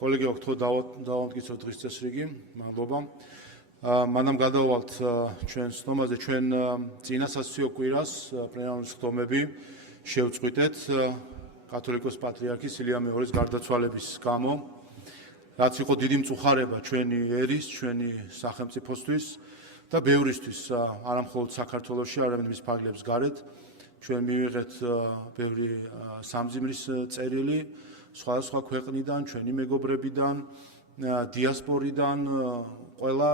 კოლეგი ოქთო დავამტკიცოთ დღის წესრიგი, მადლობა. მანამ გადავალთ ჩვენს თომაზე, ჩვენ წინასასწიო კვირას პლენარული სხდომები შევწყვიტეთ კათოლიკოს პატრიარქის ილია მეორის გარდაცვალების გამო, რაც იყო დიდი მწუხარება ჩვენი ერის, ჩვენი სახელმწიფოსთვის და ბევრისთვის, არა მხოლოდ საქართველოში, არამედ მის ფარგლებს გარეთ. ჩვენ მივიღეთ ბევრი სამძიმრის წერილი სხვადასხვა ქვეყნიდან, ჩვენი მეგობრებიდან, დიასპორიდან, ყველა,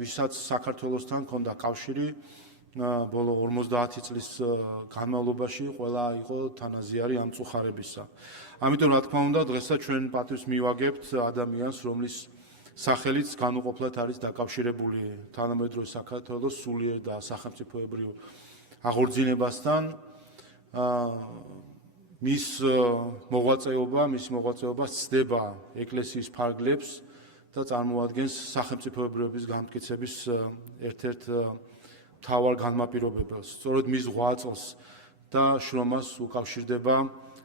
ვისაც საქართველოსთან ჰქონდა კავშირი, ბოლო 50 წლის განმავლობაში ყველა იყო თანაზიარი ამ მწუხარებისა. ამიტომ, რა თქმა უნდა, დღესაც ჩვენ პატივს მივაგებთ ადამიანს, რომლის სახელიც განუყოფლად არის დაკავშირებული თანამედროვე საქართველოს სულიერ და სახელმწიფოებრივ აღორძინებასთან. მის მოღვაწეობა სცდება ეკლესიის ფარგლებს და წარმოადგენს სახელმწიფოებრიობის განმტკიცების ერთ-ერთ მთავარ განმაპირობებელს. სწორედ მის ღვაწლს და შრომას უკავშირდება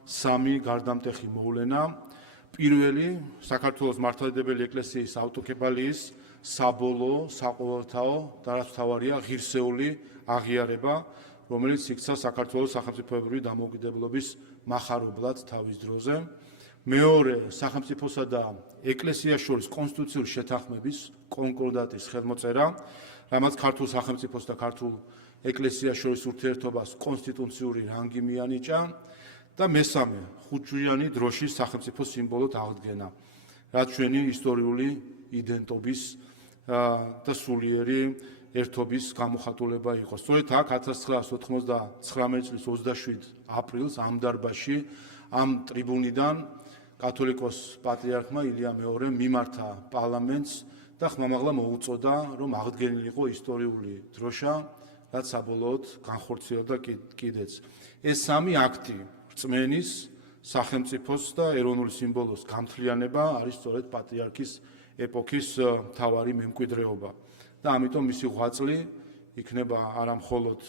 სამი გარდამტეხი მოვლენა. პირველი, საქართველოს მართლმადიდებელი ეკლესიის ავტოკეფალიის საბოლოო, საყოველთაო და რაც მთავარია, ღირსეული აღიარება, რომელიც იქცა საქართველოს სახელმწიფოებრივი დამოუკიდებლობის მახარებლად თავის დროზე. მეორე, სახელმწიფოსა და ეკლესიას შორის კონსტიტუციური შეთანხმების კონკორდატის ხელმოწერა, რამაც ქართულ სახელმწიფოს და ქართულ ეკლესიას შორის ურთიერთობას კონსტიტუციური რანგი მიანიჭა. და მესამე, ხუთჯვარიანი დროშის სახელმწიფო სიმბოლოდ აღდგენა, რაც ჩვენი ისტორიული იდენტობის და სულიერი ერთობის გამოხატულება იყო. სწორედ აქ 1999 წლის 27 აპრილს ამ დარბაზში, ამ ტრიბუნიდან კათოლიკოს პატრიარქმა ილია მეორემ მიმართა პარლამენტს და ხმამაღლა მოუწოდა, რომ აღდგენილიყო ისტორიული დროშა, რაც საბოლოოდ განხორციელდა კიდეც. ეს სამი აქტი რწმენის, სახელმწიფოს და ეროვნული სიმბოლოს გამთლიანება არის სწორედ პატრიარქის ეპოქის მთავარი მემკვიდრეობა. და ამიტომ მისი ღვაწლი იქნება არა მხოლოდ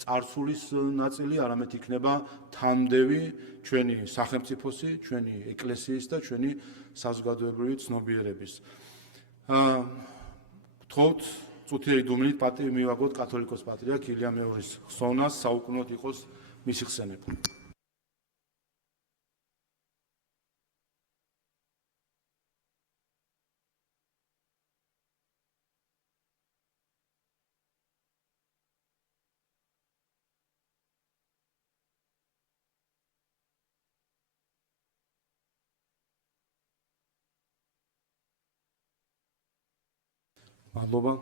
წარსულის ნაწილი, არამედ იქნება თანმდევი ჩვენი სახელმწიფოსი, ჩვენი ეკლესიის და ჩვენი საზოგადოებრივი ცნობიერების. გთხოვთ წუთიერი დუმილით პატივი მივაგოთ კათოლიკოს პატრიარქ ილია მეორის ხსოვნას, საუკუნოდ იყოს მისი ხსენება. მადლობა.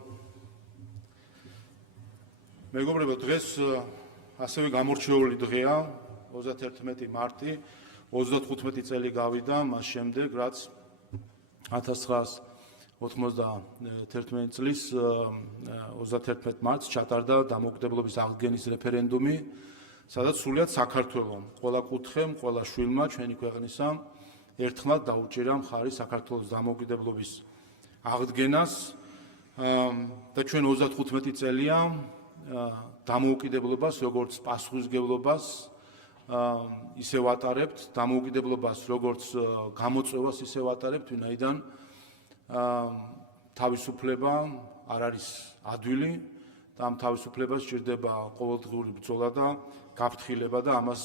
მეგობრებო, დღეს ასევე გამორჩეული დღეა, 31 მარტი, 35 წელი გავიდა მას შემდეგ, რაც 1991 წლის 31 მარტს ჩატარდა დამოუკიდებლობის აღდგენის რეფერენდუმი, სადაც სრულიად საქართველომ, ყველა კუთხემ, ყველა შვილმა ჩვენი ქვეყნისა ერთხმად დაუჭირა მხარი საქართველოს დამოუკიდებლობის აღდგენას. და ჩვენ 35 წელია დამოუკიდებლობას, როგორც პასუხისმგებლობას ისე ვატარებთ, დამოუკიდებლობას როგორც გამოწვევას ისე ვატარებთ, ვინაიდან თავისუფლება არ არის ადვილი და ამ თავისუფლებას სჭირდება ყოველდღიური ბრძოლა და გაფრთხილება და ამას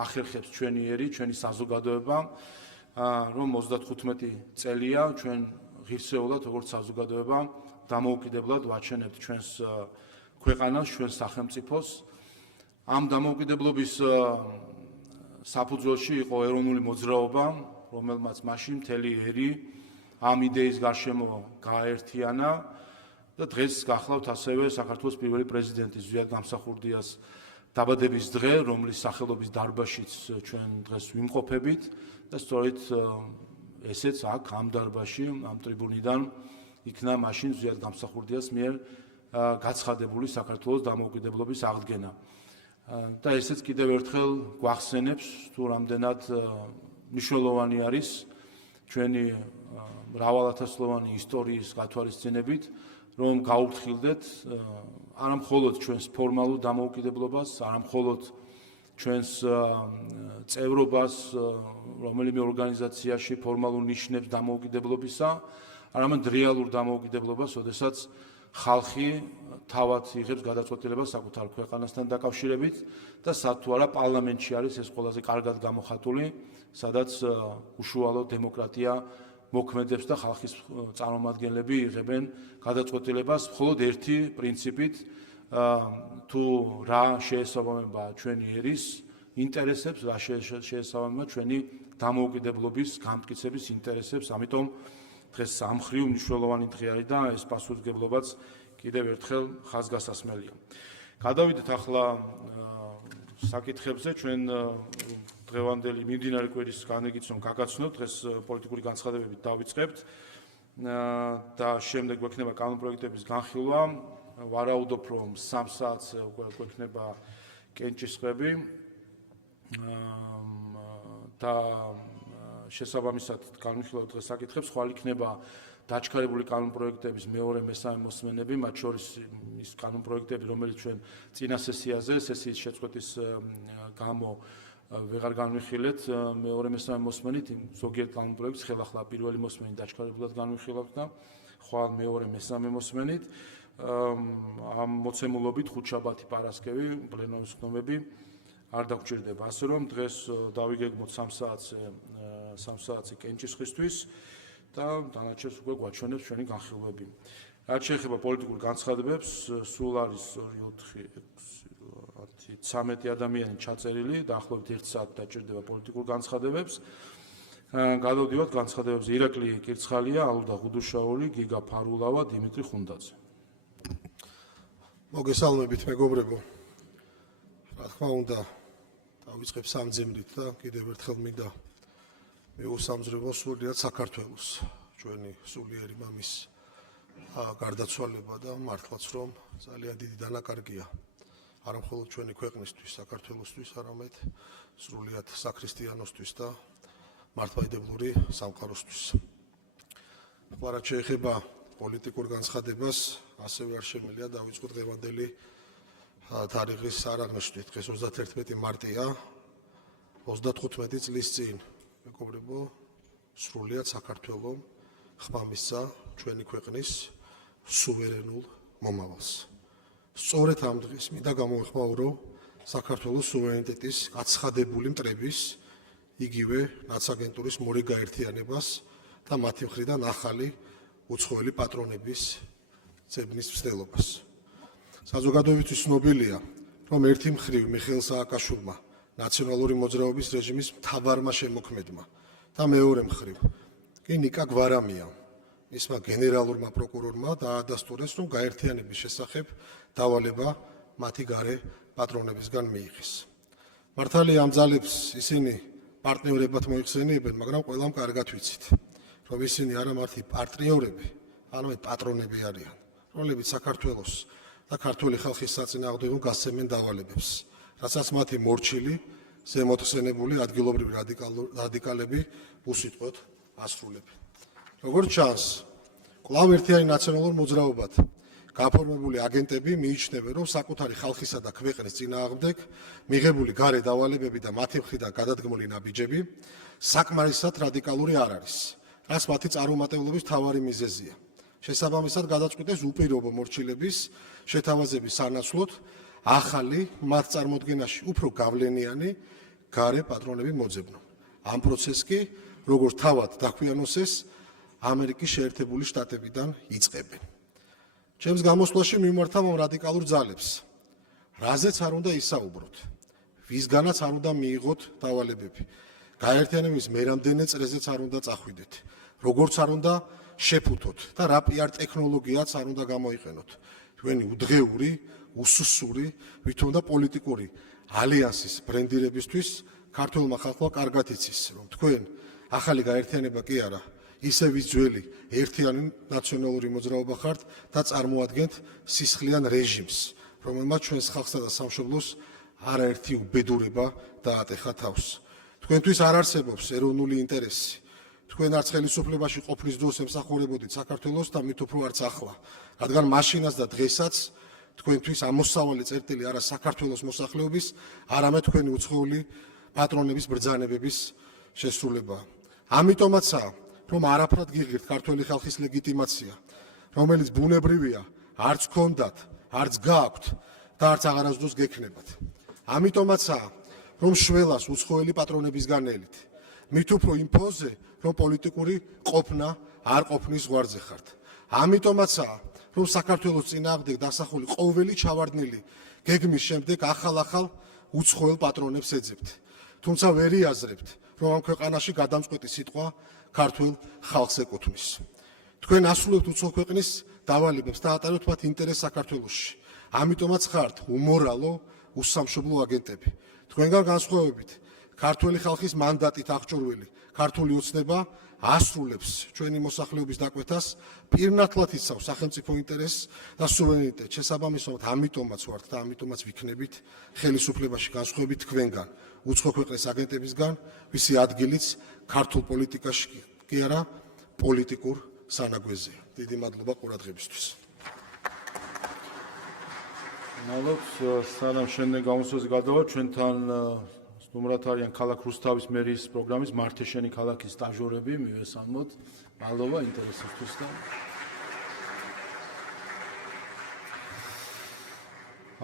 ახერხებს ჩვენი ერი, ჩვენი საზოგადოება, რომ 35 წელია ჩვენ ღირსეულად როგორც საზოგადოება დამოუკიდებლად ვაჩვენებთ ჩვენს ქვეყანას, ჩვენს სახელმწიფოს. ამ დამოუკიდებლობის საფუძველში იყო ეროვნული მოძრაობა, რომელმაც მაშინ მთელი ერი ამ იდეის გარშემო გააერთიანა და დღეს გახლავთ ასევე საქართველოს პირველი პრეზიდენტი ზვიად გამსახურდიას დაბადების დღე, რომლის სახელობის დარბაზშიც ჩვენ დღეს ვიმყოფებით და სწორედ ესეც აქ ამ დარბაზში, ამ ტრიბუნიდან იქნა მაშინ ზვიად გამსახურდიას მიერ გაცხადებული საქართველოს დამოუკიდებლობის აღდგენა. და ესეც კიდევ ერთხელ გვახსენებს თუ რამდენად მნიშვნელოვანი არის ჩვენი მრავალათასწლოვანი ისტორიის გათვალისწინებით, რომ გაუფრთხილდეთ არა მხოლოდ ჩვენს ფორმალურ დამოუკიდებლობას, არა მხოლოდ ჩვენს წევრობას რომელიმე ორგანიზაციაში ფორმალურ ნიშნებს დამოუკიდებლობისა, არამედ რეალურ დამოუკიდებლობას, როდესაც ხალხი თავად იღებს გადაწყვეტილებას საკუთარ ქვეყანასთან დაკავშირებით და სად თუ არა პარლამენტში არის ეს ყველაზე კარგად გამოხატული, სადაც უშუალო დემოკრატია მოქმედებს და ხალხის წარმომადგენლები იღებენ გადაწყვეტილებას მხოლოდ ერთი პრინციპით, თუ რა შეესაბამება ჩვენი ერის ინტერესებს, რა შეესაბამება ჩვენი დამოუკიდებლობის გამტკიცების ინტერესებს, ამიტომ დღეს ამ მხრივ მნიშვნელოვანი დღე არის და ეს პასუხისმგებლობაც კიდევ ერთხელ ხაზგასასმელია. გადავიდეთ ახლა საკითხებზე, ჩვენ დღევანდელი მიმდინარე კვირის განრიგიც რომ გაგაცნოთ, დღეს პოლიტიკური განცხადებებით დავიწყებთ და შემდეგ გვექნება კანონპროექტების განხილვა. ვარაუდობ, რომ 3 საათზე გვექნება კენჭისყრები და შესაბამისად განვიხილავთ დღეს საკითხებს, ხვალ იქნება დაჩქარებული კანონპროექტების მეორე მესამე მოსმენები, მათ შორის ის კანონპროექტები, რომელიც ჩვენ წინა სესიის შეწყვეტის გამო ვეღარ განვიხილეთ მეორე მესამე მოსმენით, ზოგიერთ კანონპროექტს ხელახლა პირველი მოსმენით დაჩქარებულად განვიხილავთ და ხვალ მეორე მესამე მოსმენით. ამ მოცემულობით ხუთშაბათი პარასკევი პლენონის ხდომები არ დაგჭირდება. ასე რომ დღეს დავიგეგმოთ 3 საათზე კენჭისყრისთვის და დანარჩენს უკვე გვაჩვენებს ჩვენი განხილვები. რაც შეეხება პოლიტიკურ განცხადებებს, სულ არის 13 ადამიანი ჩაწერილი, დაახლოებით 1 საათი დაჭირდება პოლიტიკურ განცხადებებს. გადავდივართ განცხადებებზე. ირაკლი კირცხალია, ალუდა ღუდუშაული, გიგა ფარულავა, დიმიტრი ხუნდაძე. მოგესალმებით მეგობრებო. რა თქმა უნდა, დავიწყებ სამძიმრით და კიდევ ერთხელ მინდა მეუსამძრებო სრულიად საქართველოს, ჩვენი სულიერი მამის გარდაცვალება და მართლაც რომ ძალიან დიდი დანაკარგია არა მხოლოდ ჩვენი ქვეყნისთვის, საქართველოსთვის, არამედ სრულიად საქრისტიანოსთვის და მართლმადიდებლური სამყაროსთვის. რაც შეეხება პოლიტიკურ განცხადებას, ასევე არ შემიძლია დავიწყოთ დღევანდელი თარიღის არაღმერთვით. დღეს 31 მარტია, 35 წლის წინ, მეგობრებო, სრულიად საქართველომ ხმამისცა ჩვენი ქვეყნის სუვერენულ მომავალს. სწორედ ამ დღეს მინდა გამოეხმაურო საქართველოს სუვერენიტეტის გაცხადებული მტრების, იგივე ნაცაგენტურის მორიგ გაერთიანებას და მათი მხრიდან ახალი უცხოელი პატრონების ძებნის მცდელობას. საზოგადოებისთვის ცნობილია, რომ ერთი მხრივ მიხეილ სააკაშვილმა, ნაციონალური მოძრაობის რეჟიმის მთავარმა შემოქმედმა და მეორე მხრივ კი ნიკა გვარამიამ, მისმა გენერალურმა პროკურორმა დაადასტურეს, რომ გაერთიანების შესახებ დავალება მათი გარე პატრონებისგან მიიღეს. მართალია ამ ძალებს ისინი პარტნიორებად მოიხსენიებენ, მაგრამ ყველამ კარგად ვიცით, რომ ისინი არა მარტი პარტნიორები, არამედ პატრონები არიან, რომლებიც საქართველოს და ქართული ხალხის საწინააღმდეგო გასცემენ დავალებებს, რასაც მათი მორჩილი, ზემოთხსენებული ადგილობრივი რადიკალები უსიტყვოდ ასრულებენ. როგორც ჩანს, კვლავ ერთიანი ნაციონალურ მოძრაობად გაფორმებული აგენტები მიიჩნევენ, რომ საკუთარი ხალხისა და ქვეყნის წინააღმდეგ მიღებული გარე დავალებები და მათი მხრიდან გადადგმული ნაბიჯები საკმარისად რადიკალური არ არის, რაც მათი წარუმატებლობის მთავარი მიზეზია. შესაბამისად გადაწყვიტეს უპირობო მორჩილების შეთავაზების სანაცვლოდ ახალი მათ წარმოდგენაში უფრო გავლენიანი გარე პატრონები მოძებნონ. ამ პროცესს კი, როგორც თავად დაქვიანოსეს, ამერიკის შეერთებული შტატებიდან იწყებენ. ჩემს გამოსვლაში მიმართავ ამ რადიკალურ ძალებს, რაზეც არ უნდა ისაუბროთ, ვისგანაც არ უნდა მიიღოთ დავალებები, გაერთიანების მერამდენე წრეზეც არ უნდა წახვიდეთ, როგორც არ უნდა შეფუთოთ და რა პიარ ტექნოლოგიაც არ უნდა გამოიყენოთ. ჩვენი უდღეური, უსუსური, ვითომ და პოლიტიკური ალიანსის ბრენდირებისთვის ქართულმა ხალხმა კარგად იცის, რომ თქვენ ახალი გაერთიანება კი არა, ისევ ძველი ერთიანი ნაციონალური მოძრაობა ხართ და წარმოადგენთ სისხლიან რეჟიმს, რომელმაც ჩვენს ხალხსა და სამშობლოს არაერთი უბედურება დაატეხა თავს. თქვენთვის არ არსებობს ეროვნული ინტერესი. თქვენ არც ხელისუფლებაში ყოფნის დროს ემსახურებოდით საქართველოს და მით უფრო არც ახლა, რადგან მაშინაც და დღესაც თქვენთვის ამოსავალი წერტილი არა საქართველოს მოსახლეობის, არამედ თქვენი უცხოელი პატრონების ბრძანებების შესრულება. ამიტომაცაა, რომ არაფრად გიღირთ ქართველი ხალხის ლეგიტიმაცია, რომელიც ბუნებრივია, არც გქონდათ, არც გააქვთ და არც აღარასდროს გექნებათ. ამიტომაცაა, რომ შველას უცხოელი პატრონებისგან ელით. მით უფრო იმ ფონზე, რომ პოლიტიკური ყოფნა არ ყოფნის ზღვარზე ხართ. ამიტომაცაა, რომ საქართველოს წინააღმდეგ დასახული ყოველი ჩავარდნილი გეგმის შემდეგ ახალ-ახალ უცხოელ პატრონებს ეძებთ. თუმცა ვერ იაზრებთ, რომ ამ ქვეყანაში გადამწყვეტი სიტყვა ქართულ ხალხს ეკუთვნის. თქვენ ასრულებთ უცხო ქვეყნის დავალებებს და ატარებთ მათ ინტერესს საქართველოში. ამიტომაც ხართ უმორალო, უსამშობლო აგენტები. თქვენგან განსხვავებით, ქართველი ხალხის მანდატით აღჭურვილი ქართული ოცნება ასრულებს ჩვენი მოსახლეობის დაკვეთას, პირნათლად იცავს სახელმწიფო ინტერესს და სუვერენიტეტს. შესაბამისად, ამიტომაც ვართ და ამიტომაც ვიქნებით ხელისუფლებაში განსხვავებით თქვენგან, უცხო ქვეყნის აგენტებისგან, ვისი ადგილიც ქართულ პოლიტიკაში კი არა, პოლიტიკურ სანაგვეზეა. დიდი მადლობა ყურადღებისთვის. მადლობთ, სანამ შემდეგ გამოსვლაზე გადავალ, ჩვენთან სტუმრად არიან ქალაქ რუსთავის მერიის პროგრამის მართე შენი ქალაქის სტაჟორები, მივესალმოთ. მადლობა ინტერესისთვის და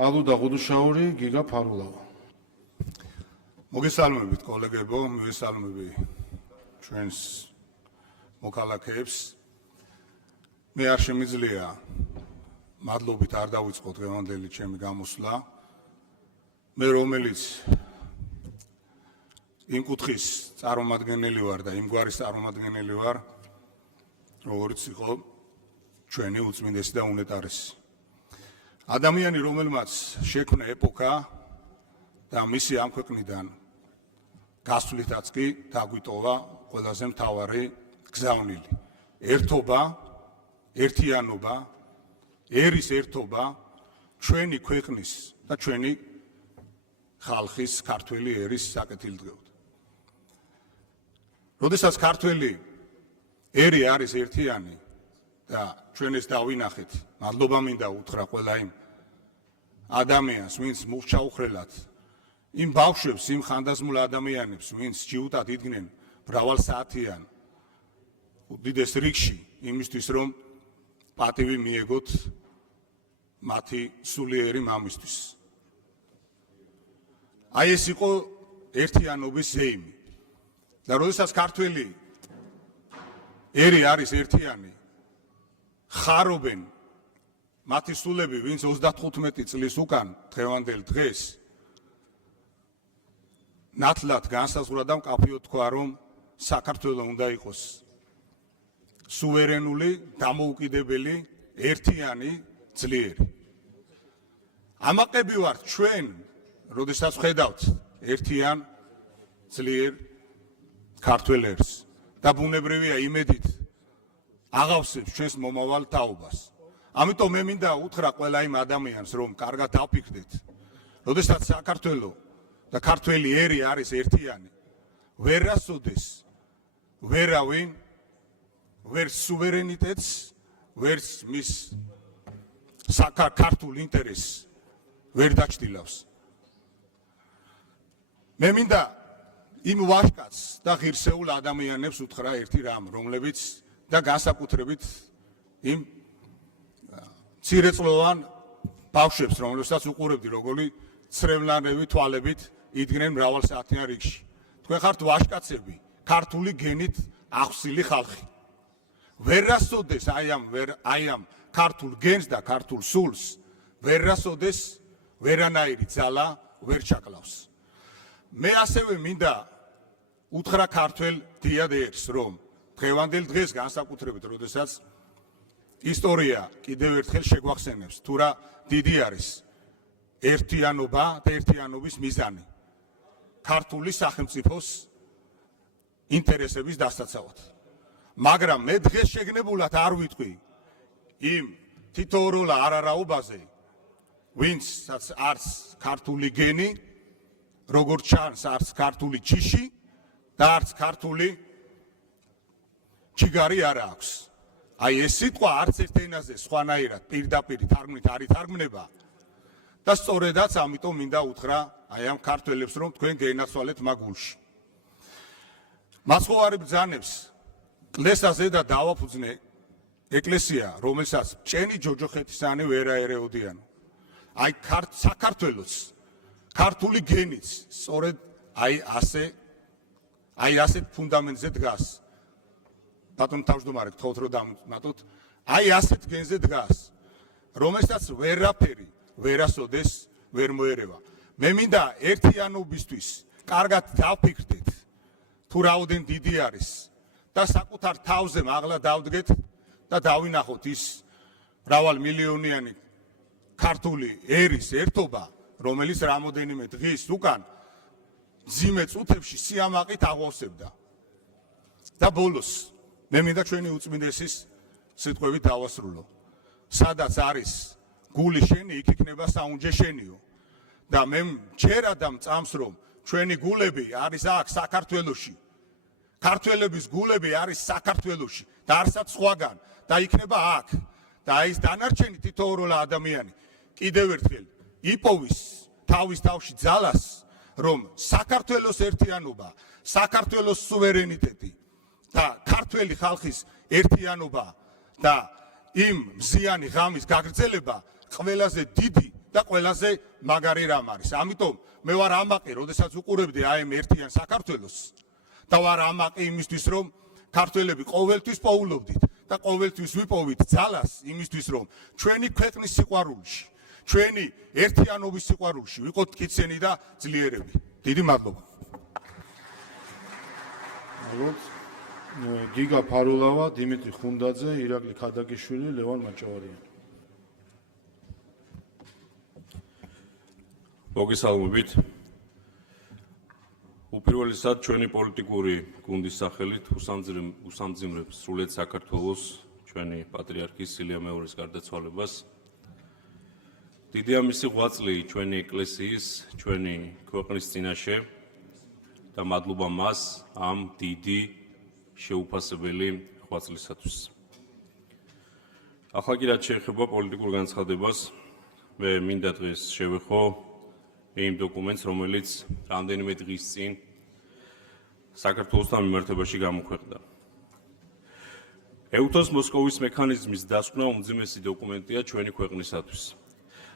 ალუდა ღუდუშაური, გიგა ფარულავა. მოგესალმებით კოლეგებო, მივესალმები ჩვენს მოქალაქეებს. მე არ შემიძლია მადლობით არ დავიწყო დღევანდელი ჩემი გამოსვლა. მე რომელიც იმ კუთხის წარმომადგენელი ვარ და იმ გვარის წარმომადგენელი ვარ, როგორც იყო ჩვენი უწმინდესი და უნეტარესი. ადამიანი, რომელმაც შექმნა ეპოქა და მისი ამ ქვეყნიდან გასვლითაც კი დაგვიტოვა ყველაზე მთავარი გზავნილი. ერთობა, ერთიანობა, ერის ერთობა ჩვენი ქვეყნის და ჩვენი ხალხის ქართველი ერის საკეთილდღეოდ. როდესაც ქართველი ერი არის ერთიანი და ჩვენ ეს დავინახეთ, მადლობა მინდა უთხრა ყველა იმ ადამიანს, ვინც მუხჩაუხრელად იმ ბავშვებს, იმ ხანდაზმულ ადამიანებს, ვინც ჯიუტად იდგნენ მრავალსაათიან უდიდეს რიგში იმისთვის, რომ პატივი მიეგოთ მათი სულიერი მამისთვის. აი ეს იყო ერთიანობის ზეიმი. და როდესაც ქართველი ერი არის ერთიანი, ხარობენ მათი სულები, ვინც 35 წლის უკან დღევანდელ დღეს ნათლად განსაზღვრა და მკაფიოდ თქვა, რომ საქართველო უნდა იყოს სუვერენული, დამოუკიდებელი, ერთიანი, ძლიერი. ამაყები ვართ ჩვენ, როდესაც ხედავთ ერთიან, ძლიერ ქართველ ერს და ბუნებრივია იმედით აღავსებს ჩვენს მომავალ თაობას. ამიტომ მე მინდა უთხრა ყველა იმ ადამიანს, რომ კარგად დაფიქრდეთ, როდესაც საქართველო და ქართველი ერი არის ერთიანი, ვერასოდეს ვერავინ ვერც სუვერენიტეტს, ვერც მის ქართულ ინტერესს ვერ დაჩtildeავს. მე მინდა იმ ვაჟკაცს და ღირსეულ ადამიანებს უთხრა ერთი რამ, რომლებიც და განსაკუთრებით იმ მცირეწლოვან ბავშვებს, რომლებსაც უყურებდი, როგორი ცრემლანები თვალებით იდგნენ მრავალსაათიან რიგში. თქვენ ხართ ვაჟკაცები, ქართული გენით ახსილი ხალხი. ვერასოდეს აი ამ ქართულ გენს და ქართულ სულს ვერასოდეს ვერანაირი ძალა ვერ ჩაკლავს. მე ასევე მინდა უთხრა ქართველ დიად ერს, რომ დღევანდელ დღეს განსაკუთრებით, როდესაც ისტორია კიდევ ერთხელ შეგვახსენებს, თუ რა დიდი არის ერთიანობა და ერთიანობის მიზანი ქართული სახელმწიფოს ინტერესების დასაცავად. მაგრამ მე დღეს შეგნებულად არ ვიტყვი იმ თითოეულ არარაობაზე, ვინცაც არც ქართული გენი, როგორც ჩანს, არც ქართული ჯიში და არც ქართული ჩიგარი არ აქვს. აი ეს სიტყვა არც ერთ ენაზე სხვანაირად პირდაპირ თარგმნით არ ითარგმნება და სწორედაც ამიტომ მინდა უთხრა აი ამ ქართველებს, რომ თქვენ გეინაცვალეთ მაგ გულში. მაცხოვარი ბრძანებს კლესაზე და დავაფუძნე ეკლესია, რომელსაც ჭენი ჯოჯოხეთისანი ვერ აერეოდიანო. აი საქართველოს ქართული გენიც სწორედ აი ასეთ ფუნდამენტზე დგას. ბატონ თავმჯდომარე, გთხოვთ რომ დამატოთ. აი ასეთ გენზე დგას, რომელსაც ვერაფერი ვერასოდეს ვერ მოერევა. მე მინდა ერთიანობისთვის კარგად დავფიქრდეთ, თუ რაოდენ დიდი არის და საკუთარ თავზე მაღლა დავდგეთ და დავინახოთ ის მრავალმილიონიანი ქართული ერის ერთობა, რომელიც რამოდენიმე დღის უკან მძიმე წუთებში სიამაყით აღვავსებდა. და ბოლოს მე მინდა ჩვენი უწმინდესის სიტყვებით დავასრულო. სადაც არის გული შენი, იქ იქნება საუნჯე შენიო. და მე მჯერა და მწამს რომ ჩვენი გულები არის აქ საქართველოში. ქართველების გულები არის საქართველოში და არსად სხვაგან და იქნება აქ. და ის დანარჩენი თითოეული ადამიანი კიდევ ერთხელ იპოვის თავის თავში ძალას, რომ საქართველოს ერთიანობა, საქართველოს სუვერენიტეტი და ქართველი ხალხის ერთიანობა და იმ მზიანი ღამის გაგრძელება ყველაზე დიდი და ყველაზე მაგარი რამ არის. ამიტომ მე ვარ ამაყი, როდესაც უყურებდი აი ამ ერთიან საქართველოს და ვარ ამაყი იმისთვის, რომ ქართველები ყოველთვის პოულობდით და ყოველთვის ვიპოვით ძალას იმისთვის, რომ ჩვენი ქვეყნის სიყვარულში, ჩვენი ერთიანობის სიყვარულში ვიყოთ მტკიცენი და ძლიერები. დიდი მადლობა. გიგა ფარულავა, დიმიტრი ხუნდაძე, ირაკლი ქადაგიშვილი, ლევან მაჭავარიანი. მოგესალმებით. უპირველესად ჩვენი პოლიტიკური გუნდის სახელით უსამძიმრებს სრულიად საქართველოს ჩვენი პატრიარქის სილია მეორის გარდაცვალებას. დიდია მისი ღვაწლი ჩვენი ეკლესიის, ჩვენი ქვეყნის წინაშე და მადლობა მას ამ დიდი შეუფასებელი ღვაწლისათვის. ახლა კი რაც შეეხება პოლიტიკურ განცხადებას, მე მინდა დღეს შევეხო იმ დოკუმენტს, რომელიც რამდენიმე დღის წინ საქართველოსთან მიმართებაში გამოქვეყნდა. ეუთოს მოსკოვის მექანიზმის დასკვნა უმძიმესი დოკუმენტია ჩვენი ქვეყნისათვის.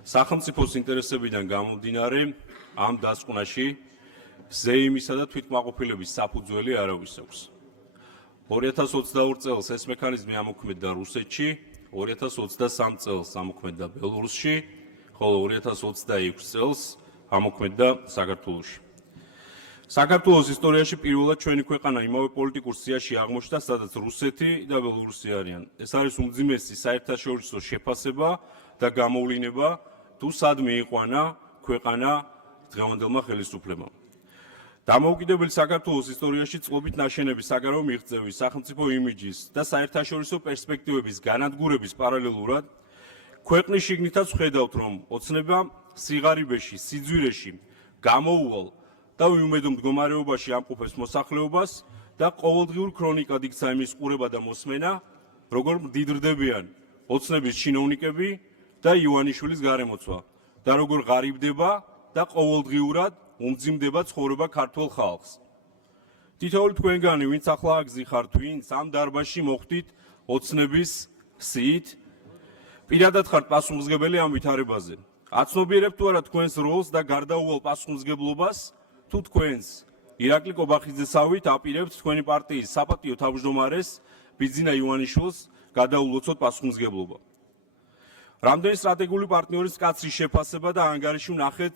სახელმწიფოს ინტერესებიდან გამომდინარე, ამ დასკვნაში ზეიმისა და თვითკმაყოფილების საფუძველი არავის აქვს. 2022 წელს ეს მექანიზმი ამოქმედდა რუსეთში, 2023 წელს ამოქმედდა ბელორუსში, ხოლო 2026 წელს ამოქმედდა საქართველოში. საქართველოს ისტორიაში პირველად ჩვენი ქვეყანა იმავე პოლიტიკურ სიაში აღმოჩნდა, სადაც რუსეთი და ბელორუსი არიან. ეს არის უმძიმესი საერთაშორისო შეფასება და გამოვლინება, თუ სად მიიყვანა ქვეყანა დღევანდელმა ხელისუფლებამ. დამოუკიდებელი საქართველოს ისტორიაში წყობით ნაშენების საგარეო მიღწევის, სახელმწიფო იმიჯის და საერთაშორისო პერსპექტივების განადგურების პარალელურად ქვეყნის შიგნითაც ვხედავთ, რომ ოცნება სიღარიბეში, სიძვირეში გამოუვალ და უიმედო მდგომარეობაში ამყოფებს მოსახლეობას და ყოველდღიურ ქრონიკად იქცა იმის ყურება და მოსმენა, როგორ მდიდრდებიან ოცნების ჩინოვნიკები და ივანიშვილის გარემოცვა და როგორ ღარიბდება და ყოველდღიურად უმძიმდება ცხოვრება ქართულ ხალხს. თითოეული თქვენგანი, ვინც ახლა აგზიხართ, ვინც ამ დარბაზში მოხვდით ოცნების სიით, პირადად ხართ პასუხისმგებელი ამ ვითარებაზე. აცნობიერებთ თუ არა თქვენს როლს და გარდაუვალ პასუხისმგებლობას, თუ თქვენს ირაკლი კობახიძესავით აპირებთ თქვენი პარტიის საპატიო თავმჯდომარეს ბიძინა ივანიშვილს გადაულოცოთ პასუხისმგებლობა. რამდენი სტრატეგიული პარტნიორის კაცრი შეფასება და ანგარიში ვნახეთ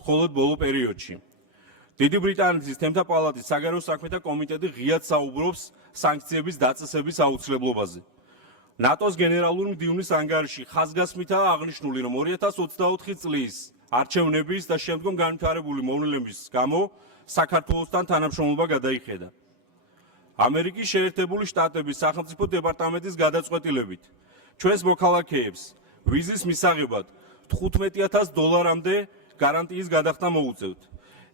მხოლოდ ბოლო პერიოდში. დიდი ბრიტანეთის თემთა პალატის საგარეო საქმეთა კომიტეტი ღიად საუბრობს სანქციების დაწესების აუცილებლობაზე. ნატოს გენერალური მდივნის ანგარიში ხაზგასმითაა აღნიშნული, რომ 2024 წლის არჩევნების და შემდგომ განვითარებული მოვლენების გამო საქართველოსთან თანამშრომლობა გადაიხედა. ამერიკის შეერთებული შტატების სახელმწიფო დეპარტამენტის გადაწყვეტილებით ჩვენს მოქალაქეებს ვიზის მისაღებად $15,000-მდე გარანტიის გადახდა მოუწევთ.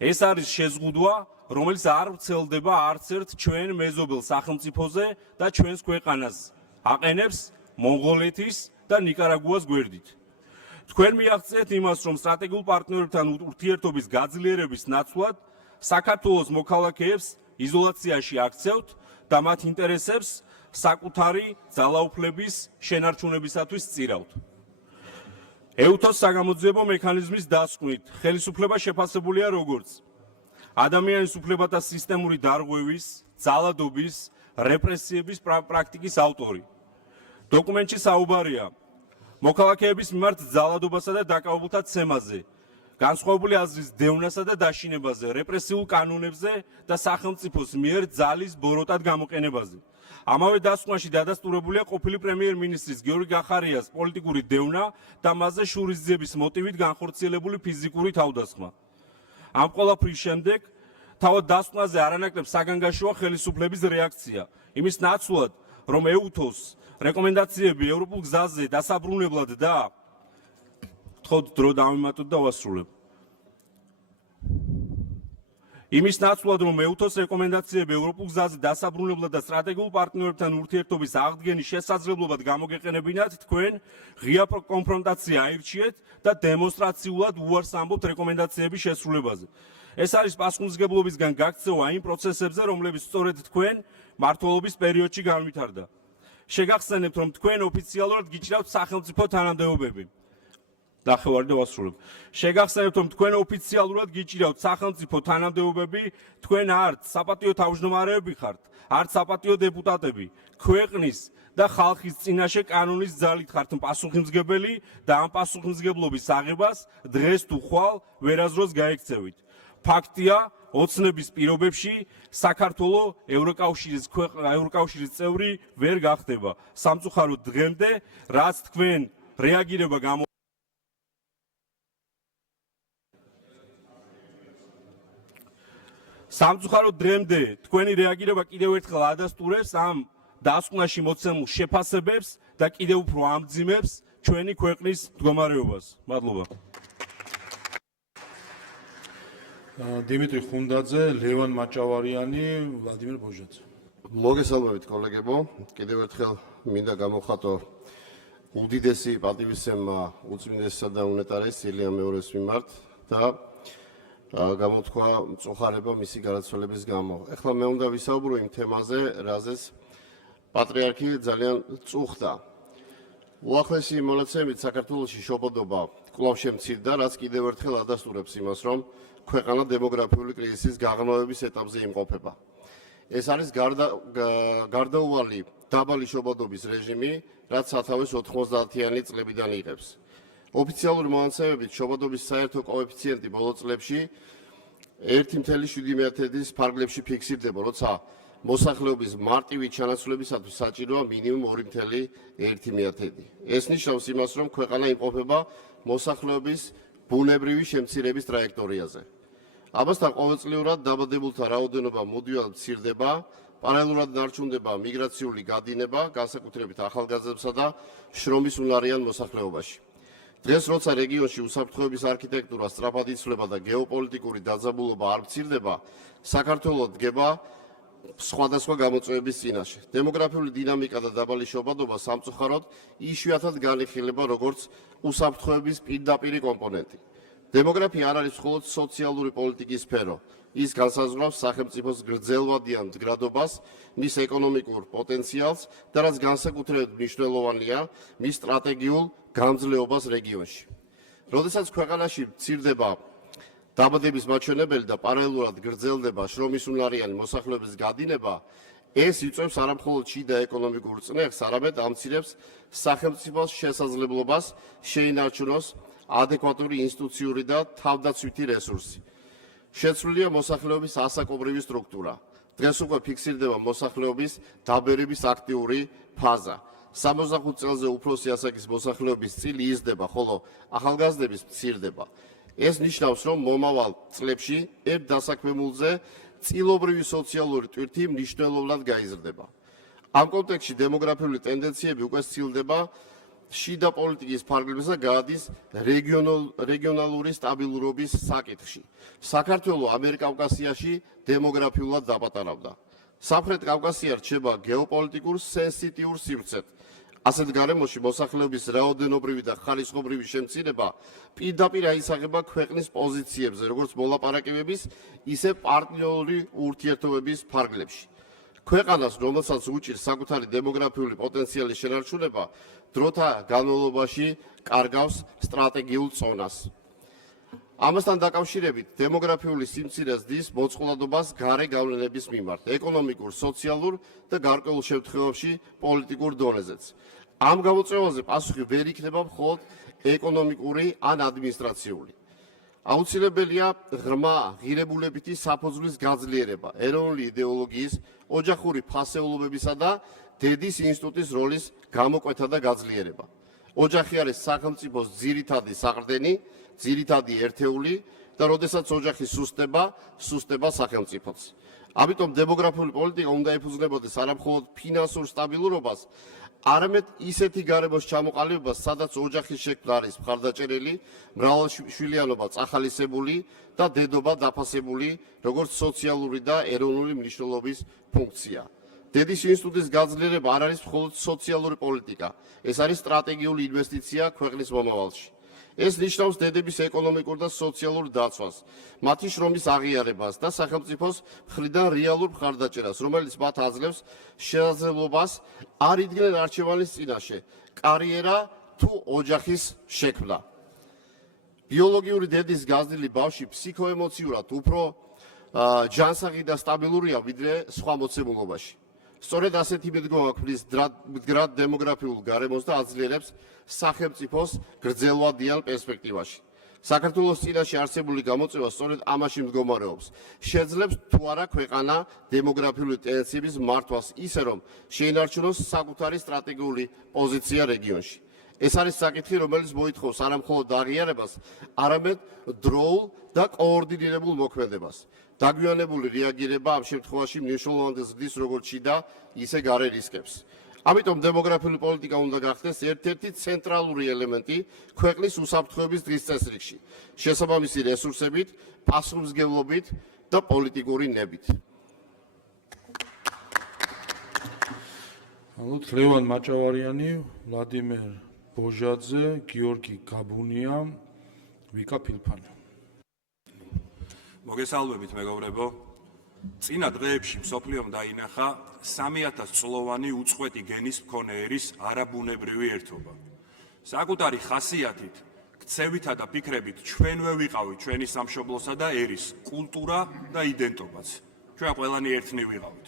ეს არის შეზღუდვა, რომელიც არ ვრცელდება არც ერთ ჩვენ მეზობელ სახელმწიფოზე და ჩვენს ქვეყანას აყენებს მონღოლეთის და ნიკარაგუას გვერდით. თქვენ მიაღწიეთ იმას, რომ სტრატეგიულ პარტნიორებთან ურთიერთობის გაძლიერების ნაცვლად საქართველოს მოქალაქეებს იზოლაციაში აქცევთ და მათ ინტერესებს საკუთარი ძალაუფლების შენარჩუნებისათვის წირავთ. ეუთოს საგამოძიებო მექანიზმის დასკვნით ხელისუფლება შეფასებულია როგორც ადამიანის უფლებათა სისტემური დარღვევის, ძალადობის, რეპრესიების პრაქტიკის ავტორი. დოკუმენტში საუბარია მოქალაქეების მიმართ ძალადობასა და დაკავებულთა ცემაზე, განსხვავებული აზრის დევნასა და დაშინებაზე, რეპრესიულ კანონებზე და სახელმწიფოს მიერ ძალის ბოროტად გამოყენებაზე. ამავე დასკვნაში დადასტურებულია ყოფილი პრემიერ-მინისტრის გიორგი გახარიას პოლიტიკური დევნა და მასზე შურისძიების მოტივით განხორციელებული ფიზიკური თავდასხმა. ამ ყველაფრის შემდეგ თავად დასკვნაზე არანაკლებ საგანგაშოა ხელისუფლების რეაქცია. იმის ნაცვლად, რომ ეუთოს რეკომენდაციები ევროპულ გზაზე დასაბრუნებლად და თქო დრო დავიმატოთ და ვასრულებ. იმის ნაცვლად, რომ ეუთოს რეკომენდაციები ევროპულ გზაზე დასაბრუნებლად და სტრატეგიულ პარტნიორებთან ურთიერთობის აღდგენის შესაძლებლობად გამოგეყენებინათ, თქვენ ღია კონფრონტაცია აირჩიეთ და დემონსტრაციულად უარს ამბობთ რეკომენდაციების შესრულებაზე. ეს არის პასუხისმგებლობისგან გაქცევა იმ პროცესებზე, რომლებიც სწორედ თქვენ მმართველობის პერიოდში განვითარდა. შეგახსენებთ, რომ თქვენ ოფიციალურად გიჭირავთ სახელმწიფო თანამდებობები. ნახევარი და ვასრულებ. შეგახსენებთ, რომ თქვენ ოფიციალურად გიჭირავთ სახელმწიფო თანამდებობები, თქვენ არც საპატიო თავმჯდომარეები ხართ, არც საპატიო დეპუტატები, ქვეყნის და ხალხის წინაშე კანონის ძალით ხართ პასუხისმგებელი და ამ პასუხისმგებლობის აღებას დღეს თუ ხვალ ვერაზროს გაექცევით. ფაქტია, ოცნების პირობებში საქართველო ევროკავშირის წევრი ვერ გახდება. სამწუხაროდ დღემდე, რაც თქვენ რეაგირება სამწუხაროდ დღემდე თქვენი რეაგირება კიდევ ერთხელ ადასტურებს ამ დასკვნაში მოცემულ შეფასებებს და კიდევ უფრო ამძიმებს ჩვენი ქვეყნის მდგომარეობას. მადლობა. დიმიტრი ხუნდაძე, ლევან მაჭავარიანი, ვლადიმერ ბოჟაძე. მოგესალმებით კოლეგებო, კიდევ ერთხელ მინდა გამოვხატო უდიდესი პატივისცემა უწმინდესისა და უნეტარეს ილია მეორეს მიმართ და გამოთქვა მწუხარება მისი გარდაცვალების გამო. ეხლა მე უნდა ვისაუბრო იმ თემაზე, რაზეც პატრიარქი ძალიან წუხდა. უახლესი მონაცემით საქართველოში შობადობა კვლავ შემცირდა, რაც კიდევ ერთხელ ადასტურებს იმას, რომ ქვეყანა დემოგრაფიული კრიზისის გაღრმავების ეტაპზე იმყოფება. ეს არის გარდაუვალი დაბალი შობადობის რეჟიმი, რაც სათავეს 90-იანი წლებიდან იღებს. ოფიციალური მონაცემებით შობადობის საერთო კოეფიციენტი ბოლო წლებში 1,7-ის ფარგლებში ფიქსირდება, როცა მოსახლეობის მარტივი ჩანაცვლებისათვის საჭიროა მინიმუმ 2,1. ეს ნიშნავს იმას, რომ ქვეყანა იმყოფება მოსახლეობის ბუნებრივი შემცირების ტრაექტორიაზე. ამასთან ყოველწლიურად დაბადებულთა რაოდენობა მუდმივად მცირდება, პარალელურად ნარჩუნდება მიგრაციული გადინება, განსაკუთრებით ახალგაზრდებსა და შრომის უნარიან მოსახლეობაში. დღეს, როცა რეგიონში უსაფრთხოების არქიტექტურა სწრაფად იცვლება და გეოპოლიტიკური დაძაბულობა არ მცირდება, საქართველო დგება სხვადასხვა გამოწვევების წინაშე. დემოგრაფიული დინამიკა და დაბალი შობადობა სამწუხაროდ იშვიათად განიხილება როგორც უსაფრთხოების პირდაპირი კომპონენტი. დემოგრაფია არ არის მხოლოდ სოციალური პოლიტიკის სფერო. ის განსაზღვრავს სახელმწიფოს გრძელვადიან მდგრადობას, მის ეკონომიკურ პოტენციალს და რაც განსაკუთრებით მნიშვნელოვანია, მის სტრატეგიულ გამძლეობას რეგიონში. როდესაც ქვეყანაში მცირდება დაბადების მაჩვენებელი და პარალელურად გრძელდება შრომის უნარიანი მოსახლეობის გადინება, ეს იწვევს არამხოლოდ შიდა ეკონომიკურ წნეხს, არამედ ამცირებს სახელმწიფოს შესაძლებლობას შეინარჩუნოს ადეკვატური ინსტიტუციური და თავდაცვითი რესურსი. შეცვლილია მოსახლეობის ასაკობრივი სტრუქტურა. დღეს უკვე ფიქსირდება მოსახლეობის დაბერების აქტიური ფაზა. 65 წელზე უფროსი ასაკის მოსახლეობის წილი იზრდება, ხოლო ახალგაზრდების მცირდება. ეს ნიშნავს, რომ მომავალ წლებში ერთ დასაქმებულზე წილობრივი სოციალური ტვირთი მნიშვნელოვნად გაიზრდება. ამ კონტექსტში დემოგრაფიული ტენდენციები უკვე სცილდება შიდა პოლიტიკის ფარგლებსა გადის რეგიონალური სტაბილურობის საკითხში. საქართველო ამიერკავკასიაში დემოგრაფიულად დაპატარავდა. სამხრეთ კავკასია რჩება გეოპოლიტიკურ სენსიტიურ სივრცედ. ასეთ გარემოში მოსახლეობის რაოდენობრივი და ხალისხობრივი შემცირება პირდაპირ აისახება ქვეყნის პოზიციებზე, როგორც მოლაპარაკებების, ისე პარტნიორული ურთიერთობების ფარგლებში. ქვეყანას, რომელსაც უჭირს საკუთარი დემოგრაფიული პოტენციალის შენარჩუნება, დროთა განმავლობაში კარგავს სტრატეგიულ წონას. ამასთან დაკავშირებით დემოგრაფიული სიმცირე ზრდის მოწყვლადობას გარე გავლენების მიმართ, ეკონომიკურ, სოციალურ და გარკვეულ შემთხვევებში პოლიტიკურ დონეზეც. ამ გამოწვევაზე პასუხი ვერ იქნება მხოლოდ ეკონომიკური ან ადმინისტრაციული. აუცილებელია ღრმა ღირებულებითი საფუძვლის გაძლიერება, ეროვნული იდეოლოგიის, ოჯახური ფასეულობებისა და დედის ინსტიტუტის როლის გამოკვეთა და გაძლიერება. ოჯახი არის სახელმწიფოს ძირითადი საყრდენი, ძირითადი ერთეული და როდესაც ოჯახი სუსტება სახელმწიფოც. ამიტომ დემოგრაფიული პოლიტიკა უნდა ეფუძნებოდეს არა მხოლოდ ფინანსურ სტაბილურობას, არამედ ისეთი გარემოს ჩამოყალიბებას, სადაც ოჯახის შექმნა არის მხარდაჭერილი, მრავალშვილიანობა წახალისებული და დედობა დაფასებული, როგორც სოციალური და ეროვნული მნიშვნელობის ფუნქცია. დედის ინსტიტუტის გაძლიერება არ არის მხოლოდ სოციალური პოლიტიკა, ეს არის სტრატეგიული ინვესტიცია ქვეყნის მომავალში. ეს ნიშნავს დედების ეკონომიკურ და სოციალურ დაცვას, მათი შრომის აღიარებას და სახელმწიფოს მხრიდან რეალურ მხარდაჭერას, რომელიც მათ აძლევს შესაძლებლობას არ იდგნენ არჩევანის წინაშე, კარიერა თუ ოჯახის შექმნა. ბიოლოგიური დედის გაზრდილი ბავშვი ფსიქოემოციურად უფრო ჯანსაღი და სტაბილურია ვიდრე სხვა მოცემულობაში. სწორედ ასეთი მიდგომა ქმნის მდგრად დემოგრაფიულ გარემოს და აძლიერებს სახელმწიფოს გრძელვადიან პერსპექტივაში. საქართველოს წინაშე არსებული გამოწვევა სწორედ ამაში მდგომარეობს. შეძლებს თუ არა ქვეყანა დემოგრაფიული ტენდენციების მართვას ისე, რომ შეინარჩუნოს საკუთარი სტრატეგიული პოზიცია რეგიონში. ეს არის საკითხი, რომელიც მოითხოვს არა მხოლოდ აღიარებას, არამედ დროულ და კოორდინირებულ მოქმედებას. დაგვიანებული რეაგირება ამ შემთხვევაში მნიშვნელოვანი ზრდის როგორც შიდა, ისე გარე რისკებს. ამიტომ დემოგრაფიული პოლიტიკა უნდა გახდეს ერთ-ერთი ცენტრალური ელემენტი ქვეყნის უსაფრთხოების დღის წესრიგში, შესაბამისი რესურსებით, პასუხისმგებლობით და პოლიტიკური ნებით. ლევან მაჭავარიანი, ვლადიმერ ბოჟაძე, გიორგი გაბუნია, ვიკა ფილფანი. მოგესალმებით მეგობრებო. წინა დღეებში მსოფლიომ დაინახა 3000 წლოვანი უწყვეტი გენის მქონე ერის არაბუნებრივი ერთობა. საკუთარი ხასიათით, ქცევითა და ფიქრებით ჩვენვე ვიყავით ჩვენი სამშობლოსა და ერის კულტურა და იდენტობაც. ჩვენ ყველანი ერთნი ვიყავით.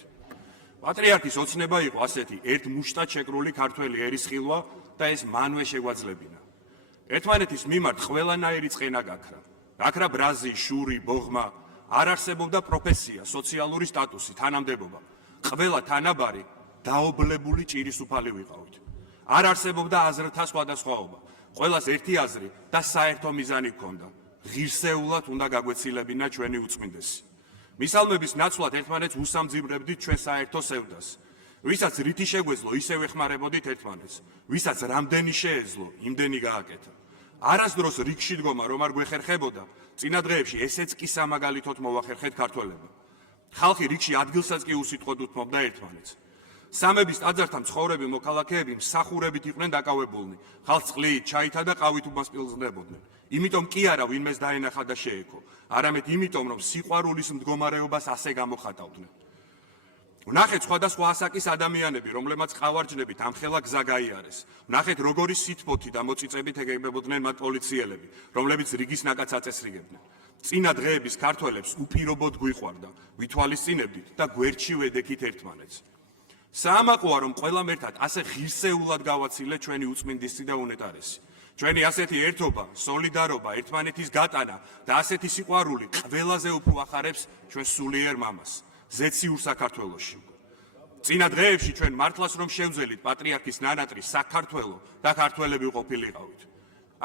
პატრიარქის ოცნება იყო ასეთი ერთ მუშტად შეკრული ქართველი ერის ხილვა და ეს მანვე შეგვაძლებინა. ერთმანეთის მიმართ ყველანაირი წყენა გაქრა. გაქრა ბრაზი, შური, ბოღმა, არ არსებობდა პროფესია, სოციალური სტატუსი, თანამდებობა. ყველა თანაბარი დაობლებული ჭირისუფალი ვიყავით. არ არსებობდა აზრთა სხვადასხვაობა. ყველას ერთი აზრი და საერთო მიზანი ჰქონდა. ღირსეულად უნდა გაგვეცილებინა ჩვენი უწმინდესი. მისალმების ნაცვლად ერთმანეთს უსამძიმრებდით ჩვენ საერთო სევდას. ვისაც რითი შეგვეძლო, ისევ ეხმარებოდით ერთმანეთს. ვისაც რამდენი შეეძლო, იმდენი გააკეთა. არასდროს რიგში დგომა რომ არ გვეხერხებოდა, წინა დღეებში ესეც კი სამაგალითოდ მოვახერხეთ ქართველებმა. ხალხი რიგში ადგილსაც კი უსიტყვოდ უთმობდა ერთმანეთს. სამების ტაძართან მცხოვრები მოქალაქეები მსახურებით იყვნენ დაკავებულნი. ხალხს წყლით, ჩაითა და ყავით უმასპინძლდებოდნენ. იმიტომ კი არა ვინმეს დაენახა და შეექო, არამედ იმიტომ რომ სიყვარულის მდგომარეობას ასე გამოხატავდნენ. ვნახეთ სხვადასხვა ასაკის ადამიანები, რომლებმაც ყავარჯნებით ამხელა გზა გაიარეს. ვნახეთ როგორი სითბოთი და მოწიწებით ეგებებოდნენ მათ პოლიციელები, რომლებიც რიგის ნაკადს აწესრიგებდნენ. წინა დღეების ქართველებს უპირობოდ გვიყვარდა, ვითვალისწინებდით და გვერდში ვედექით ერთმანეთს. საამაყოა რომ ყველამ ერთად ასე ღირსეულად გავაცილეთ ჩვენი უწმინდესი და უნეტარესი. ჩვენი ასეთი ერთობა, სოლიდარობა, ერთმანეთის გატანა და ასეთი სიყვარული ყველაზე უფრო ახარებს ჩვენ სულიერ მამას. ზეციურ საქართველოში. წინა დღეებში ჩვენ მართლაც რომ შევძელით პატრიარქის ნანატრის საქართველო და ქართველები ყოფილიყავით.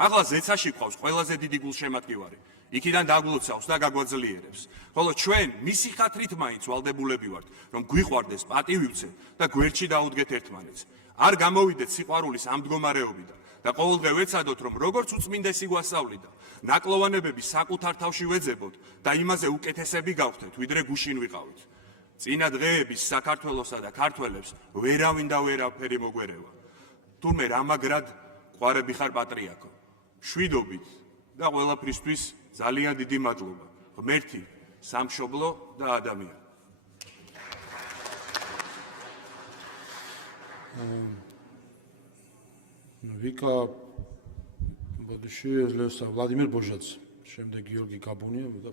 ახლა ზეცაში ყავს ყველაზე დიდი გულშემატკივარი. იქიდან დაგლოცავს და გაგვაძლიერებს. ხოლო ჩვენ მისი ხათრით მაინც ვალდებულები ვართ, რომ გვიყვარდეს პატივივცეთ და გვერდში დაუდგეთ ერთმანეთს. არ გამოვიდეთ სიყვარულის ამ მდგომარეობიდან და ყოველდღე ვეცადოთ, რომ როგორც უწმინდესი გვასწავლიდა, ნაკლოვანებები საკუთარ თავში ვეძებოთ და იმაზე უკეთესები გავხდეთ, ვიდრე გუშინ ვიყავით. წინა დღეების საქართველოსა და ქართველებს ვერავინ და ვერაფერი მოგვერევა. თურმე რამაგრად ყვარები ხარ პატრიარქო. მშვიდობით და ყველაფრისთვის ძალიან დიდი მადლობა. ღმერთი, სამშობლო და ადამიანი. ვიკა ბოდიში ელესა ვლადიმერ ბოჟაძე, შემდეგ გიორგი გაბუნია, ვიკა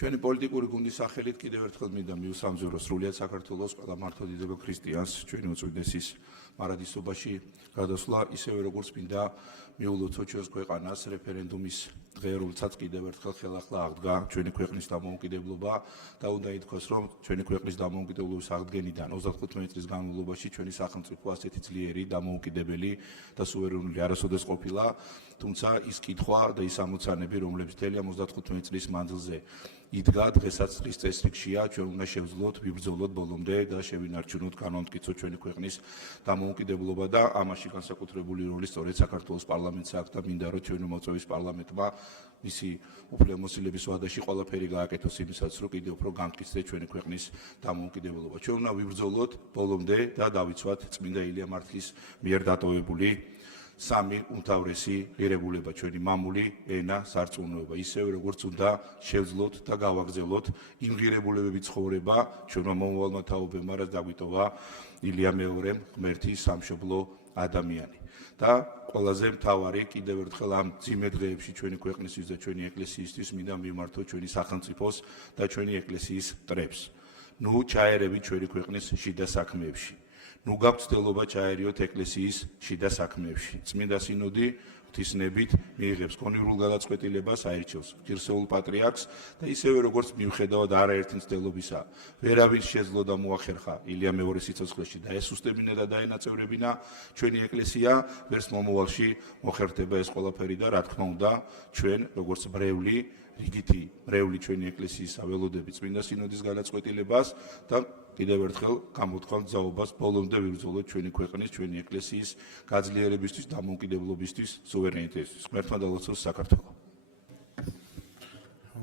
ჩვენი პოლიტიკური გუნდის სახელით კიდევ ერთხელ მინდა მივსამზურო სრულიად საქართველოს ყველა მართლმადიდებელ ქრისტიანს ჩვენი უწვიდესის მარადისობაში გადასვლა, ისევე როგორც მინდა მიულოთ ოჩოს ქვეყანას რეფერენდუმის დღე, როდესაც კიდევ ერთხელ ხელახლა აღდგა ჩვენი ქვეყნის დამოუკიდებლობა და უნდა ითქვას, რომ ჩვენი ქვეყნის დამოუკიდებლობის აღდგენიდან 35 წლის განმავლობაში ჩვენი სახელმწიფო ასეთი ძლიერი, დამოუკიდებელი და სუვერენული არასოდეს ყოფილა, თუმცა ის კითხვა და ის ამოცანები, რომლებიც მთელი 35 წლის მანძილზე იდგა, დღესაც დღის წესრიგშია, ჩვენ უნდა შევძლოთ, ვიბრძოლოთ ბოლომდე და შევინარჩუნოთ, განვამტკიცოთ ჩვენი ქვეყნის დამოუკიდებლობა და ამაში განსაკუთრებული როლი სწორედ საქართველოს პარლამენტს აქვს და მინდა რომ ჩვენი მოწვევის პარლამენტმა მისი უფლებამოსილების ვადაში ყველაფერი გააკეთოს იმისაც, რომ კიდევ უფრო გამტკიცდეს ჩვენი ქვეყნის დამოუკიდებლობა. ჩვენ უნდა ვიბრძოლოთ ბოლომდე და დავიცვათ წმინდა ილია მართლის მიერ დატოვებული სამი უმთავრესი ღირებულება, ჩვენი მამული, ენა, სარწმუნოება, ისევე როგორც უნდა შევძლოთ და გავაგრძელოთ იმ ღირებულებებით ცხოვრება, ჩვენმა მომავალმა თაობებმა, რაც დაგვიტოვა ილია მეორემ, ღმერთი, სამშობლო, ადამიანი. და ყველაზე მთავარი, კიდევ ერთხელ ამ ძიმე დღეებში ჩვენი ქვეყნისთვის და ჩვენი ეკლესიისთვის მინდა მივმართოთ ჩვენი სახელმწიფოს და ჩვენი ეკლესიის მტრებს. ნუ ჩაერევით ჩვენი ქვეყნის შიდა საქმეებში. ნუ გაქვთ ცდილობა ჩაერიოთ ეკლესიის შიდა საქმეებში. წმინდა სინოდი ღვთისნებით მიიღებს კონიურულ გადაწყვეტილებას, აირჩევს ღირსეულ პატრიარქს და ისევე როგორც მიუხედავად არაერთი მცდელობისა, ვერავინ შეძლო და მოახერხა ილია მეორე სიცოცხლეში და ესუსტებინა და დაენაწევრებინა ჩვენი ეკლესია, ვერც მომავალში მოხერხდება ეს ყველაფერი და რა თქმა უნდა, ჩვენ როგორც ბრეული რიგითი ბრეული ჩვენი ეკლესიის აველოდებით წმინდა სინოდის გადაწყვეტილებას და კიდევ ერთხელ გამოთქვამთ ძალობას ბოლომდე ვიბრძოლოთ ჩვენი ქვეყნის, ჩვენი ეკლესიის გაძლიერებისთვის, დამოუკიდებლობისთვის, სუვერენიტეტისთვის. ღმერთმა დალოცოს საქართველო.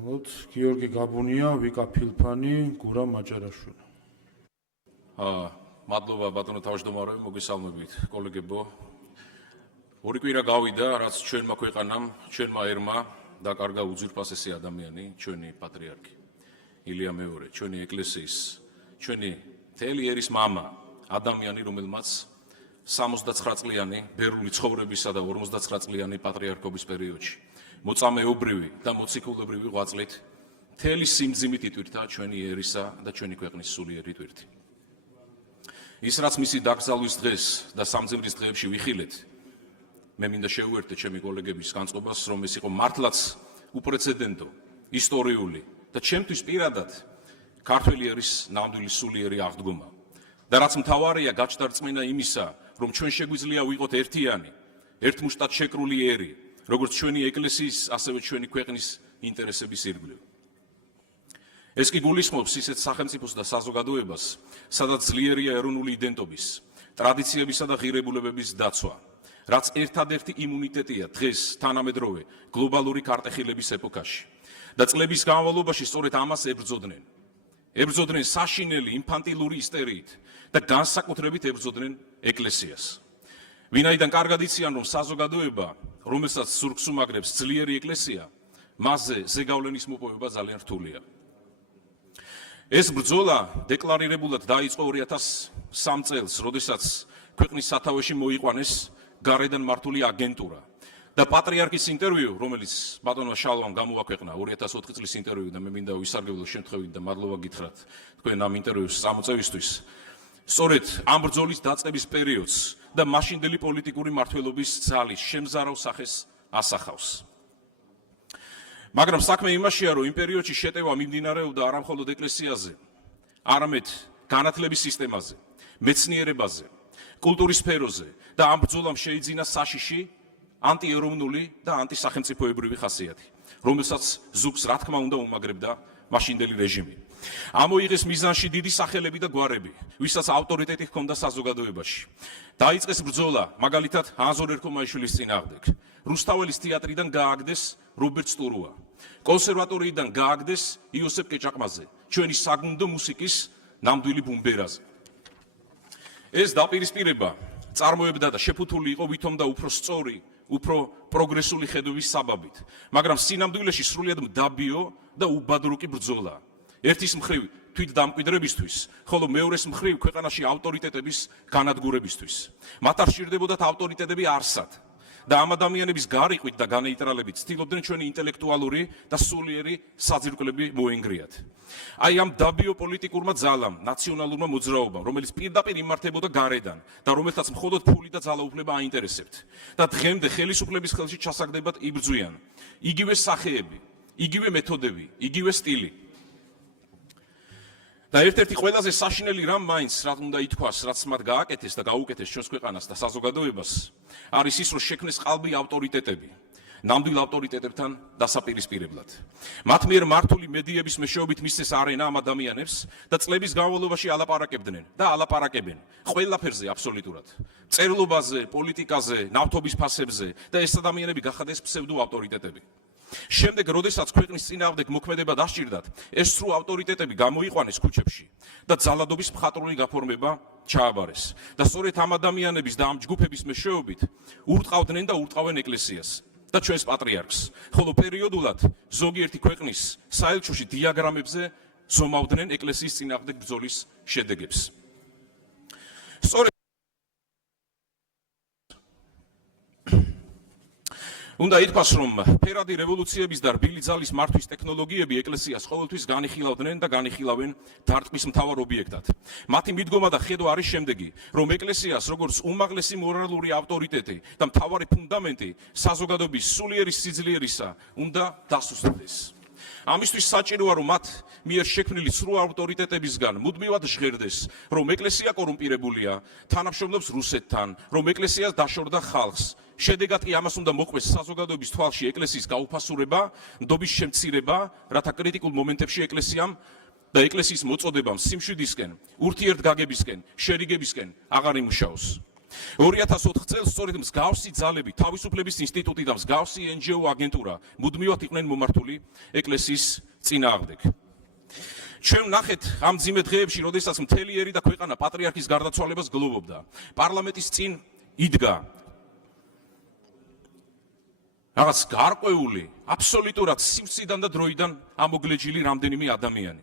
მოთ გიორგი გაბუნია, ვიკა ფილფანი, გურა მაჭარაშვილი. მადლობა ბატონო თავმჯდომარე, მოგესალმებით კოლეგებო. ორი კვირა გავიდა, რაც ჩვენმა ქვეყანამ, ჩვენმა ერმა დაკარგა უძვირფასესი ადამიანი, ჩვენი პატრიარქი ილია მეორე, ჩვენი ეკლესიის, ჩვენი მთელი ერის მამა, ადამიანი, რომელმაც 69 წლიანი ბერული ცხოვრებისა და 59 წლიანი პატრიარქობის პერიოდში მოწამეობრივი და მოციქულებრივი ღვაწლით მთელი სიმძიმით იტვირთა ჩვენი ერისა და ჩვენი ქვეყნის სულიერი ტვირთი. ის რაც მისი დაკრძალვის დღეს და სამძიმრის დღეებში ვიხილეთ, მე მინდა შევუერთდე ჩემი კოლეგების განწყობას, რომ ეს იყო მართლაც უპრეცედენტო, ისტორიული და ჩემთვის პირადად ქართველი ერის ნამდვილი სულიერი აღდგომა. და რაც მთავარია, გაჩნდა რწმენა იმისა, რომ ჩვენ შეგვიძლია ვიყოთ ერთიანი, ერთმუშტად შეკრული ერი, როგორც ჩვენი ეკლესიის, ასევე ჩვენი ქვეყნის ინტერესების ირგვლივ. ეს კი გულისხმობს ისეთ სახელმწიფოს და საზოგადოებას, სადაც ძლიერია ეროვნული იდენტობის, ტრადიციებისა და ღირებულებების დაცვა, რაც ერთადერთი იმუნიტეტია დღეს თანამედროვე გლობალური ქარტეხილების ეპოქაში. და წლების განმავლობაში სწორედ ამას ებრძოდნენ. ებრძოდნენ საშინელი ინფანტილური ისტერიით და განსაკუთრებით ებრძოდნენ ეკლესიას. ვინაიდან კარგად იციან, რომ საზოგადოება, რომელსაც ზურგს უმაგრებს ძლიერი ეკლესია, მასზე ზეგავლენის მოპოვება ძალიან რთულია. ეს ბრძოლა დეკლარირებულად დაიწყო 2003 წელს, როდესაც ქვეყნის სათავეში მოიყვანეს გარედან მართული აგენტურა. და პატრიარქის ინტერვიუ, რომელიც ბატონმა შალვამ გამოაქვეყნა 2004 წლის ინტერვიუ და მე მინდა ვისარგებლო შემთხვევით და მადლობა გითხრათ თქვენ ამ ინტერვიუს წამოწევისთვის. სწორედ ამ ბრძოლის დაწყების პერიოდს და მაშინდელი პოლიტიკური მმართველობის ძალის შემზარავ სახეს ასახავს. მაგრამ საქმე იმაშია, რომ იმ პერიოდში შეტევა მიმდინარეობდა არა მხოლოდ ეკლესიაზე, არამედ განათლების სისტემაზე, მეცნიერებაზე, კულტურის სფეროზე და ამ ბრძოლამ შეიძინა საშიში ანტიეროვნული და ანტისახელმწიფოებრივი ხასიათი, რომელსაც ზუგს რა თქმა უნდა უმაგრებდა მაშინდელი რეჟიმი. ამოიღეს მიზანში დიდი სახელები და გვარები, ვისაც ავტორიტეტი ჰქონდა საზოგადოებაში. დაიწყეს ბრძოლა, მაგალითად, აზორ ერქომაიშვილის წინააღმდეგ. რუსთაველის თეატრიდან გააგდეს რობერტ სტურუა. კონსერვატორიიდან გააგდეს იოსებ კეჭაყმაზე, ჩვენი საგუნდო მუსიკის ნამდვილი ბუმბერაზე. ეს დაპირისპირება წარმოებდა და შეფუთული იყო ვითომ და უფრო სწორი, უფრო პროგრესული ხედვების საბაბით, მაგრამ სინამდვილეში სრულიად მდაბიო და უბადრუკი ბრძოლა. ერთის მხრივ თვით დამკვიდრებისთვის, ხოლო მეორეს მხრივ ქვეყანაში ავტორიტეტების განადგურებისთვის. მათ არ სჭირდებოდათ ავტორიტეტები არსად და ამ ადამიანების გარიყვით და განეიტრალებით ცდილობდნენ ჩვენი ინტელექტუალური და სულიერი საძირკვლები მოენგრიათ. აი ამ დაბიო პოლიტიკურმა ძალამ, ნაციონალურმა მოძრაობამ, რომელიც პირდაპირ იმართებოდა გარედან და რომელთაც მხოლოდ ფული და ძალაუფლება აინტერესებთ და დღემდე ხელისუფლების ხელში ჩასაგდებად იბრძვიან. იგივე სახეები, იგივე მეთოდები, იგივე სტილი. და ერთ-ერთი ყველაზე საშინელი რამ მაინც რაც უნდა ითქვას, რაც მათ გააკეთეს და გაუკეთეს ჩვენს ქვეყანას და საზოგადოებას, არის ის, რომ შექმნეს ყალბი ავტორიტეტები, ნამდვილ ავტორიტეტებთან დასაპირისპირებლად. მათ მიერ მართული მედიების მეშვეობით მისცეს არენა ამ ადამიანებს და წლების განმავლობაში ალაპარაკებდნენ და ალაპარაკებენ ყველაფერზე აბსოლუტურად. წერლობაზე, პოლიტიკაზე, ნავთობის ფასებზე და ეს ადამიანები გახადეს ფსევდო ავტორიტეტები. შემდეგ, როდესაც ქვეყნის წინააღმდეგ მოქმედება დასჭირდათ, ეს სრულ ავტორიტეტები გამოიყვანეს ქუჩებში და ძალადობის მხატვრული გაფორმება ჩააბარეს. და სწორედ ამ ადამიანების და ამ ჯგუფების მეშვეობით ურტყავდნენ და ურტყავენ ეკლესიას და ჩვენს პატრიარქს, ხოლო პერიოდულად ზოგიერთი ქვეყნის საელჩოში დიაგრამებზე ზომავდნენ ეკლესიის წინააღმდეგ ბრძოლის შედეგებს. სწორედ უნდა ითქვას, რომ ფერადი რევოლუციების და რბილი ძალის მართვის ტექნოლოგიები ეკლესიას ყოველთვის განიხილავდნენ და განიხილავენ დარტყმის მთავარ ობიექტად. მათი მიდგომა და ხედვა არის შემდეგი, რომ ეკლესიას როგორც უმაღლესი მორალური ავტორიტეტი და მთავარი ფუნდამენტი საზოგადოების სულიერი სიძლიერისა უნდა დასუსტდეს. ამისთვის საჭიროა, რომ მათ მიერ შექმნილი სრულ ავტორიტეტებისგან მუდმივად ჟღერდეს, რომ ეკლესია კორუმპირებულია, თანამშრომლობს რუსეთთან, რომ ეკლესია დაშორდა ხალხს. შედეგად კი ამას უნდა მოყვეს საზოგადოების თვალში ეკლესიის გაუფასურება, ნდობის შემცირება, რათა კრიტიკულ მომენტებში ეკლესიამ და ეკლესიის მოწოდებამ სიმშვიდისკენ, ურთიერთგაგებისკენ, შერიგებისკენ აღარ იმუშაოს. 2004 წელს სწორედ მსგავსი ძალები, თავისუფლების ინსტიტუტი და მსგავსი NGO აგენტურა მუდმივად იყვნენ მომართული ეკლესიის წინააღმდეგ. ჩვენ ვნახეთ ამ მძიმე დღეებში, როდესაც მთელი ერი და ქვეყანა პატრიარქის გარდაცვალებას გლოვობდა. პარლამენტის წინ იდგა რაღაც გარკვეული, აბსოლუტურად სიმციდან და დროიდან ამოგლეჯილი რამდენიმე ადამიანი.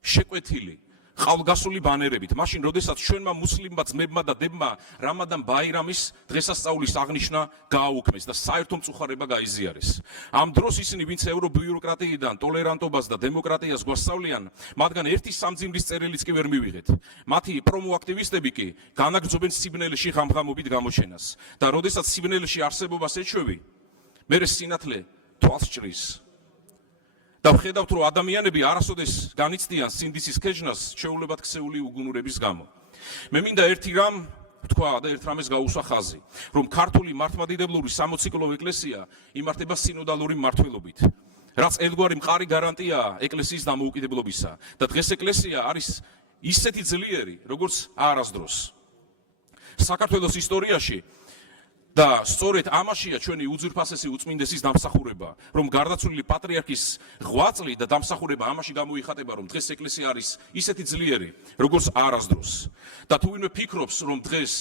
შეკვეთილი, ყალგასული ბანერებით, მაშინ როდესაც ჩვენმა მუსლიმმა ძმებმა და დებმა რამადან ბაირამის დღესასწაულის აღნიშვნა გააუქმეს და საერთო მწუხარება გაიზიარეს. ამ დროს ისინი, ვინც ევრობიუროკრატიიდან ტოლერანტობას და დემოკრატიას გვასწავლიან, მათგან ერთი სამძიმრის წერილიც კი ვერ მივიღეთ. მათი პრომოაქტივისტები კი განაგრძობენ სიბნელეში ღამღამობით გამოჩენას და როდესაც სიბნელეში არსებობას ეჩვევი, მერე სინათლე თვალს ჭრის. და ვხედავთ, რომ ადამიანები არასოდეს განიცდიან სინდისის ქეჯნას ჩვეულებად ქცეული უგუნურების გამო. მე მინდა ერთი რამ ვთქვა და ერთ რამეს გაუსვა ხაზი, რომ ქართული მართლმადიდებლური სამოციქულო ეკლესია იმართება სინოდალური მმართველობით, რაც ერთგვარი მყარი გარანტიაა ეკლესიის დამოუკიდებლობისა და დღეს ეკლესია არის ისეთი ძლიერი, როგორც არასდროს. საქართველოს ისტორიაში და სწორედ ამაშია ჩვენი უძვირფასესი უწმინდესის დამსახურება, რომ გარდაცვლილი პატრიარქის ღვაწლი და დამსახურება ამაში გამოიხატება, რომ დღეს ეკლესია არის ისეთი ძლიერი, როგორც არასდროს. და თუ ვინმე ფიქრობს, რომ დღეს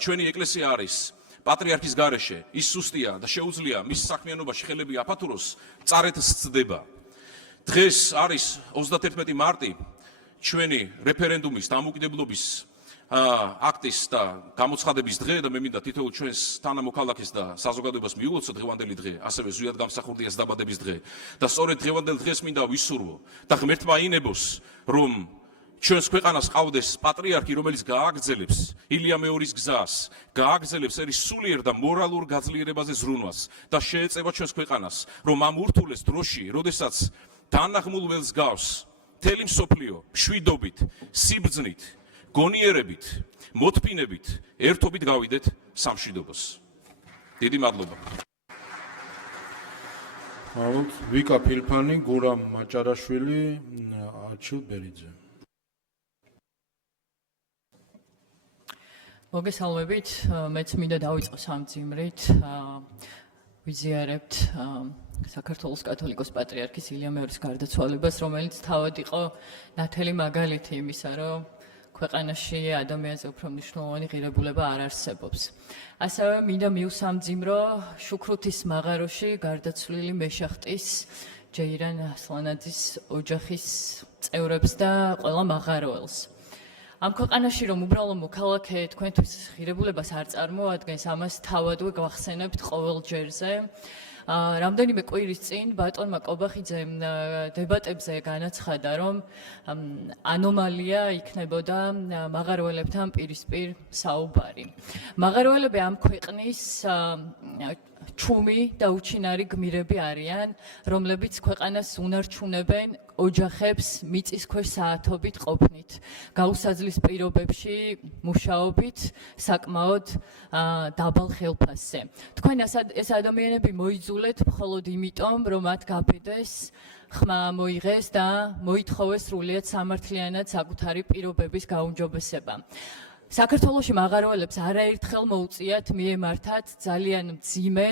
ჩვენი ეკლესია არის პატრიარქის გარეშე, ის სუსტია და შეუძლია მის საქმიანობაში ხელები აფათუროს, წარეთ სცდება. დღეს არის 31 მარტი, ჩვენი რეფერენდუმის დამოუკიდებლობის აქტის და გამოცხადების დღე და მე მინდა თითოეულ ჩვენს თანამოქალაქეს და საზოგადოებას მიულოცო დღევანდელი დღე, ასევე ზუსტად გამსახურდიას დაბადების დღე და სწორედ დღევანდელ დღეს მინდა ვისურვო და ღმერთმა ინებოს, რომ ჩვენს ქვეყანას ყავდეს პატრიარქი, რომელიც გააგრძელებს ილია მეორის გზას, გააგრძელებს ერის სულიერ და მორალურ გაძლიერებაზე ზრუნვას და შეეწება ჩვენს ქვეყანას, რომ ამ ურთულეს დროში, როდესაც თანახმულ ველს გავს მთელი მსოფლიო მშვიდობით, სიბრძნით, გონიერებით, მოთფინებით, ერთობით გავიდეთ სამშვიდობოს. დიდი მადლობა. ვიკა ფილფანი, გურამ მაჭარაშვილი, არჩილ ბერიძე. მოგესალმებით, მეც მინდა დავიწყო სამძიმრით. ვიზიარებთ საქართველოს კათოლიკოს პატრიარქის ილია მეორის გარდაცვალებას, რომელიც თავად იყო ნათელი მაგალითი იმისა, რომ ქვეყანაში ადამიანზე უფრო მნიშვნელოვანი ღირებულება არ არსებობს. ასევე მინდა მივსამძიმრო შუქრუთის მაღაროში გარდაცვლილი მეშახტის ჯეირან ასლანაძის ოჯახის წევრებს და ყველა მაღაროელს. ამ ქვეყანაში რომ უბრალო მოქალაქე თქვენთვის ღირებულებას არ წარმოადგენს, ამას თავადვე გვახსენებთ ყოველ ჯერზე. რამდენიმე კვირის წინ ბატონმა კობახიძემ დებატებზე განაცხადა, რომ ანომალია იქნებოდა მაღაროელებთან პირისპირ საუბარი. მაღაროელები ამ ქვეყნის ჩუმი და უჩინარი გმირები არიან, რომლებიც ქვეყანას უნარჩუნებენ ოჯახებს მიწის ქვეშ საათობით ყოფნით, გაუსაძლის პირობებში მუშაობით, საკმაოდ დაბალ ხელფასზე. თქვენ ეს ადამიანები მოიძულეთ მხოლოდ იმიტომ, რომ მათ გაბედეს, ხმა მოიღეს და მოითხოვეს სრულიად სამართლიანად საკუთარი პირობების გაუმჯობესება. საქართველოში მაღაროელებს არაერთხელ მოუწიათ მიემართათ ძალიან მძიმე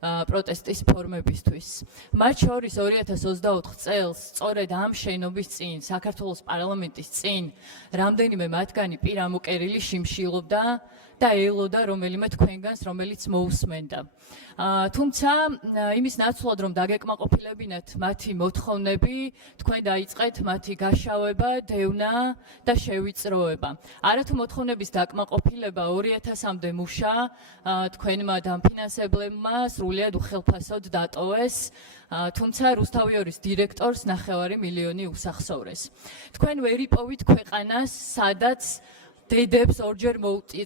პროტესტის ფორმებისთვის. მათ შორის 2024 წელს, სწორედ ამ შენობის წინ, საქართველოს პარლამენტის წინ, რამდენიმე მათგანი პირ ამოკერილი შიმშილობდა და ელოდა რომელიმე თქვენგანს, რომელიც მოусმენდა. თუმცა იმის ნაცვლად, რომ დაგეკმაყოფილებინათ მათი მოთხოვნები, თქვენ დაიწყეთ მათი გაშავება, დევნა და შევიწროება. არათუ მოთხოვნების დაკმაყოფილება 2000-მდე მუშა თქვენმა დამფინანსებლებმა სრულიად უხელფასოდ დატოვეს, თუმცა რუსთავიორის დირექტორს 9 მილიონი უსახსოვრეს. თქვენ ვერ იპოვით ქვეყანას, სადაც დედებს ორჯერ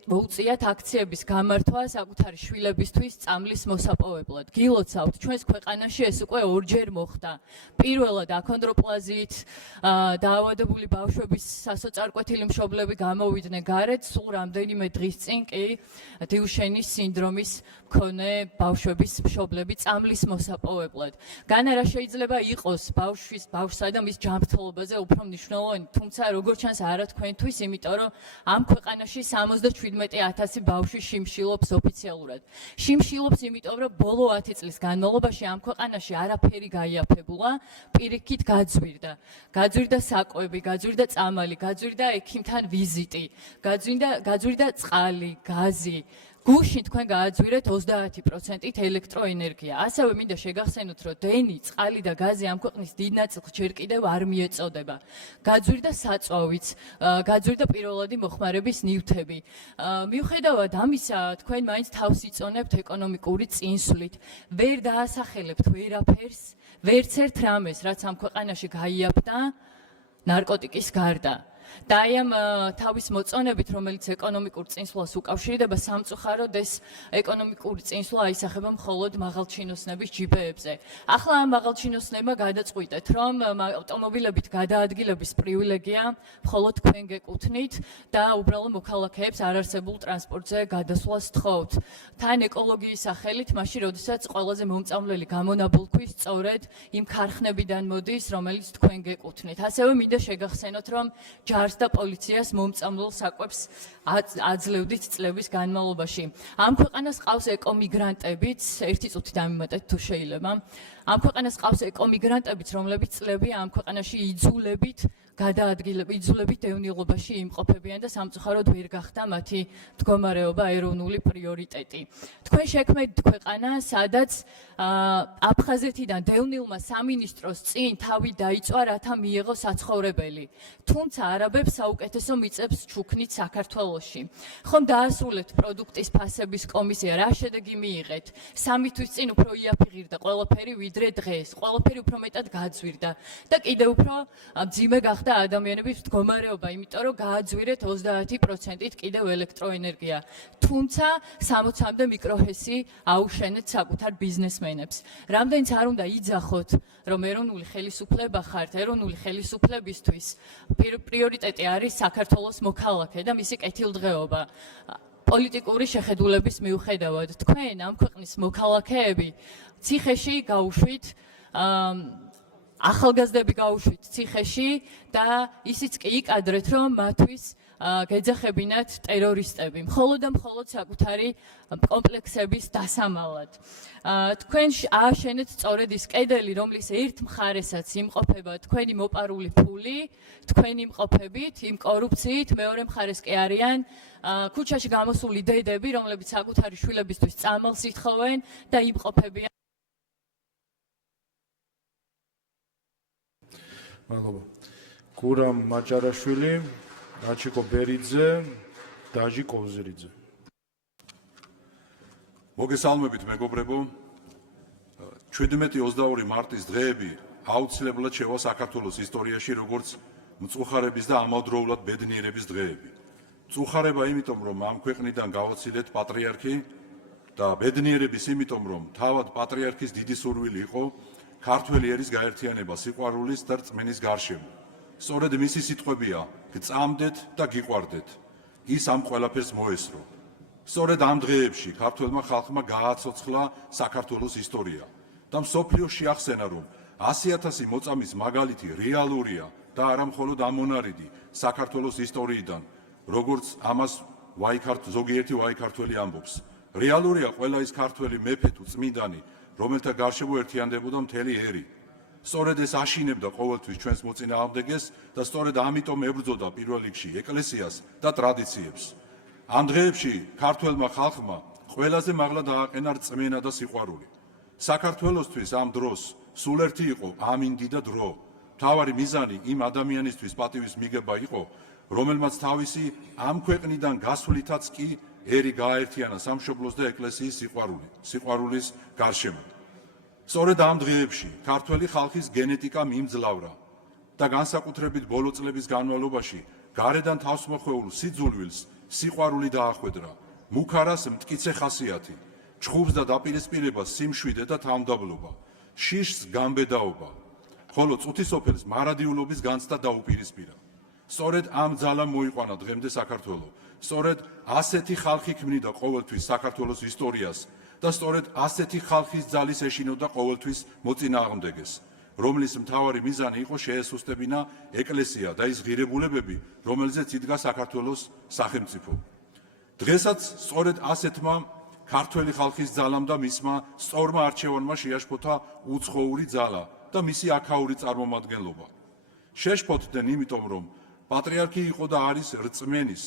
მოუწიათ აქციების გამართვა საკუთარი შვილებისთვის წამლის მოსაპოვებლად. გილოცავთ, ჩვენს ქვეყანაში ეს უკვე ორჯერ მოხდა. პირველად აქონდროპლაზიით დაავადებული ბავშვების სასოწარკვეთილი მშობლები გამოვიდნენ გარეთ, სულ რამდენიმე დღის წინ კი დიუშენის სინდრომის მქონე ბავშვების მშობლები წამლის მოსაპოვებლად. განა რა შეიძლება იყოს ბავშვსა და მის ჯანმრთელობაზე უფრო მნიშვნელოვანი, თუმცა როგორც ჩანს არა თქვენთვის, იმიტომ რომ ამ ქვეყანაში 77,000 ბავშვი შიმშილობს ოფიციალურად. შიმშილობს იმიტომ, რომ ბოლო 10 წლის განმავლობაში ამ ქვეყანაში არაფერი გაიაფებულა, პირიქით გაძვირდა. გაძვირდა საკვები, გაძვირდა წამალი, გაძვირდა ექიმთან ვიზიტი, გაძვირდა წყალი, გაზი. გუშინ თქვენ გააძვირეთ 30%-ით ელექტროენერგია. ასევე მინდა შეგახსენოთ, რომ დენი, წყალი და გაზი ამ ქვეყნის დიდ ნაწილს ჯერ კიდევ არ მიეწოდება. გაძვირდა საწვავიც, გაძვირდა პირველადი მოხმარების ნივთები. მიუხედავად ამისა, თქვენ მაინც თავს იწონებთ ეკონომიკური წინსვლით. ვერ დაასახელებთ ვერაფერს, ვერც ერთ რამეს, რაც ამ ქვეყანაში გაიაფდა ნარკოტიკის გარდა. და აი ამ თავის მოწონებით, რომელიც ეკონომიკურ წინსვლას უკავშირდება, სამწუხაროდ ეს ეკონომიკური წინსვლა აისახება მხოლოდ მაღალჩინოსნების ჯიბეებზე. ახლა ამ მაღალჩინოსნებმა გადაწყვიტეთ, რომ ავტომობილებით გადაადგილების პრივილეგია მხოლოდ თქვენ გეკუთვნით და უბრალო მოქალაქეებს არარსებულ ტრანსპორტზე გადასვლას თხოვთ. თან ეკოლოგიის სახელით, მაშინ როდესაც ყველაზე მომწამლელი გამონაბოლქვი სწორედ იმ ქარხნებიდან მოდის, რომელიც თქვენ გეკუთვნით. ასევე მინდა შეგახსენოთ, რომ ჯარს და პოლიციას მომწამლულ საკვებს აძლევდით წლების განმავლობაში. ამ ქვეყანას ყავს ეკომიგრანტებიც, ერთი წუთი დამიმატეთ თუ შეიძლება. ამ ქვეყანას ყავს ეკომიგრანტებიც, რომლებიც წლები ამ ქვეყანაში იძულებით ევნილობაში იმყოფებიან და სამწუხაროდ ვერ გახდა მათი მდგომარეობა ეროვნული პრიორიტეტი. თქვენ შექმნით ქვეყანა, სადაც აფხაზეთიდან დევნილმა სამინისტროს წინ თავი დაიწვა, რათა მიეღო საცხოვრებელი. თუმცა არაბებს საუკეთესო მიწებს ჩუქნით საქართველოში. ხომ დაასრულეთ პროდუქტის ფასების კომისია, რა შედეგი მიიღეთ? 3 თვის წინ უფრო იაფიღირდა ყველაფერი ვიდრე დღეს. ყველაფერი უფრო მეტად გაძვირდა და კიდევ უფრო მძიმე გახდა ადამიანების მდგომარეობა, იმიტომ რომ გააძვირეთ 30%-ით კიდევ ელექტროენერგია. თუმცა 60-მდე მიკროჰესი აუშენეთ საკუთარ ბიზნესმენებს. რამდენიც არ უნდა იძახოთ, რომ ეროვნული ხელისუფლება ხართ, ეროვნული ხელისუფლებისთვის პრიორიტეტი არის საქართველოს მოქალაქე და მისი კეთილდღეობა. პოლიტიკური შეხედულების მიუხედავად, თქვენ ამ ქვეყნის მოქალაქეები ციხეში გაუშვით ახალგაზრდები გაუშვით ციხეში და ისიც კი იკადრეთ, რომ მათთვის გეძახებინათ ტერორისტები, მხოლოდ და მხოლოდ საკუთარი კომპლექსების დასამალად. თქვენ ააშენეთ სწორედ ის კედელი, რომლის ერთ მხარესაც იმყოფება თქვენი მოპარული ფული, თქვენ იმყოფებით, იმ კორუფციით, მეორე მხარეს კი არიან ქუჩაში გამოსული დედები, რომლებიც საკუთარი შვილებისთვის წამალს ითხოვენ და იმყოფებიან. მადლობა. გურამ მაჭარაშვილი, რაჩიკო ბერიძე, დაჟი კოვზერიძე. მოგესალმებით მეგობრებო. 17-22 მარტის დღეები აუცილებლად შევა საქართველოს ისტორიაში როგორც მწუხარების და ამავდროულად ბედნიერების დღეები. მწუხარება იმიტომ, რომ ამ ქვეყნიდან გავაცილეთ პატრიარქი და ბედნიერების იმიტომ, რომ თავად პატრიარქის დიდი სურვილი იყო ქართველი ერის გაერთიანება სიყვარულის და რწმენის გარშემო. სწორედ მისი სიტყვებია: გწამდეთ და გიყვარდეთ. ის ამ ყველაფერს მოესწრო. სწორედ ამ დღეებში ქართველმა ხალხმა გააცოცხლა საქართველოს ისტორია და მსოფლიოს შეახსენა, რომ 100,000 მოწამის მაგალითი რეალურია და არა მხოლოდ ამონარიდი საქართველოს ისტორიიდან, როგორც ამას ზოგიერთი ვაიქართველი ამბობს. რეალურია ყველა ის ქართველი მეფე თუ წმინდანი, რომელთა გარშემო ერთიანდებოდა მთელი ერი. სწორედ ეს აშინებდა ყოველთვის ჩვენს მოწინააღმდეგეს და სწორედ ამიტომ ებრძოდა პირველ რიგში ეკლესიას და ტრადიციებს. ამ დღეებში ქართველმა ხალხმა ყველაზე მაღლა დააყენა რწმენა და სიყვარული. საქართველოსთვის ამ დროს სულ ერთი იყო ამინდი და დრო. მთავარი მიზანი იმ ადამიანისთვის პატივის მიგება იყო, რომელმაც თავისი ამ ქვეყნიდან გასვლითაც კი ერი გააერთიანა სამშობლოს და ეკლესიის სიყვარულის გარშემო. სწორედ ამ დღეებში ქართველი ხალხის გენეტიკა მიმძლავრა და განსაკუთრებით ბოლო წლების განმავლობაში გარედან თავს მოხვეულ სიძულვილს სიყვარული დაახვედრა, მუქარას მტკიცე ხასიათი, ჩხუბს და დაპირისპირებას სიმშვიდე და თავმდაბლობა, შიშს გამბედაობა, ხოლო წუთისოფელს მარადიულობის განცდა დაუპირისპირა. სწორედ ამ ძალამ მოიყვანა დღემდე საქართველო. სწორედ ასეთი ხალხი ქმნიდა ყოველთვის საქართველოს ისტორიას და სწორედ ასეთი ხალხის ძალის ეშინოდა ყოველთვის მოწინააღმდეგეს, რომლის მთავარი მიზანი იყო შეესუსტებინა ეკლესია და ის ღირებულებები, რომელზეც იდგა საქართველოს სახელმწიფო. დღესაც სწორედ ასეთმა ქართველი ხალხის ძალამ და მისმა სწორმა არჩევანმა შეაშფოთა უცხოური ძალა და მისი აქაური წარმომადგენლობა. შეშფოთდნენ იმიტომ, რომ პატრიარქი იყო და არის რწმენის,